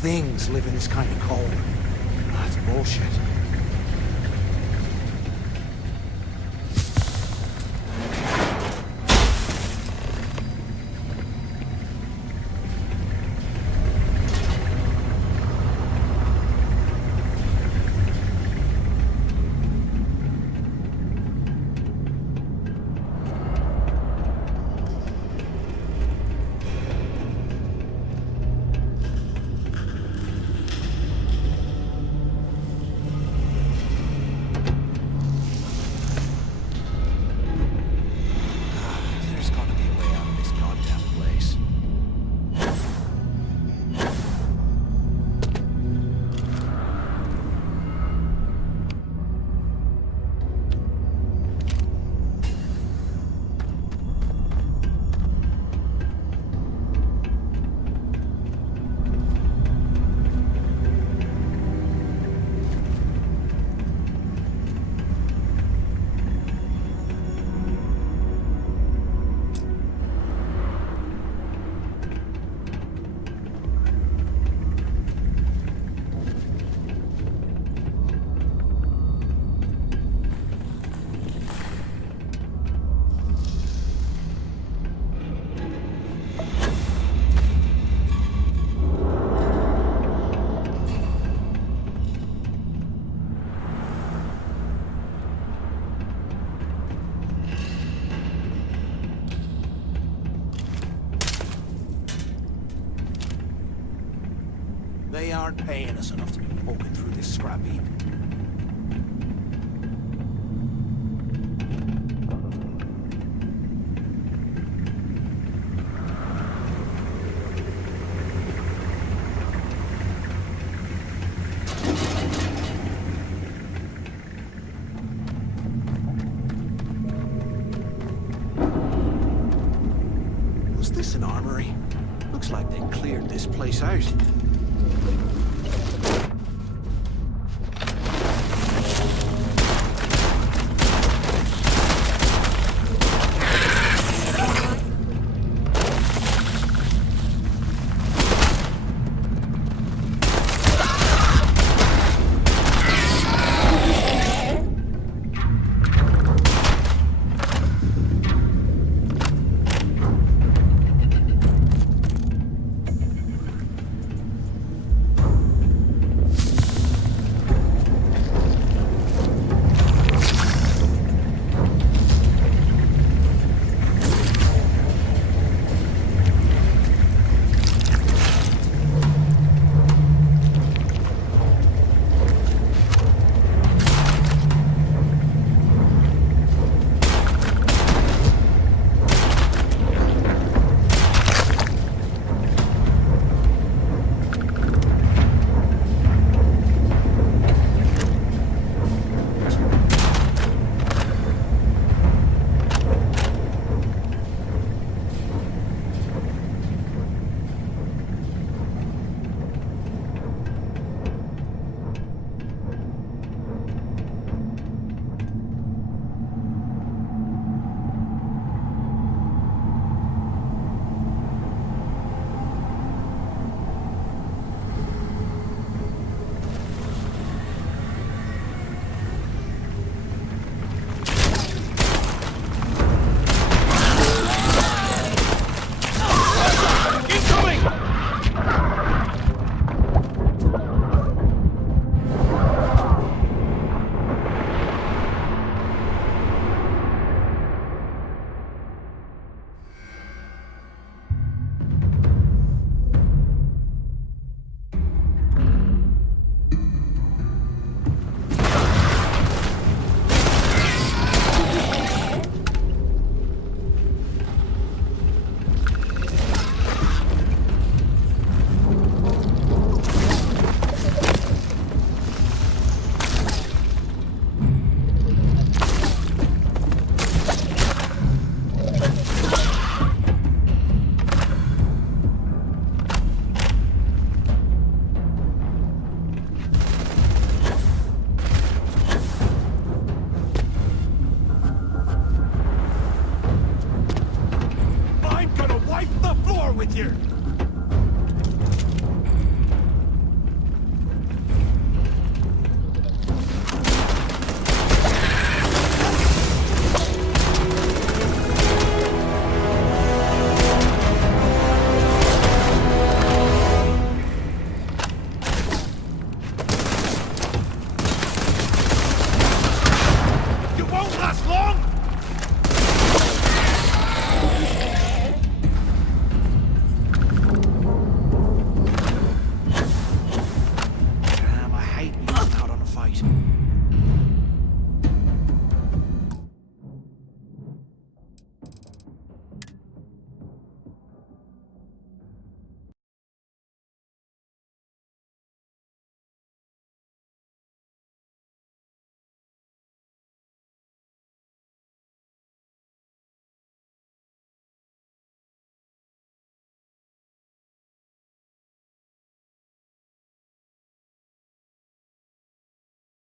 Things live in this kind of cold. That's bullshit. aren't paying us enough to be poking through this scrap heap. Was this an armory? Looks like they cleared this place out. With your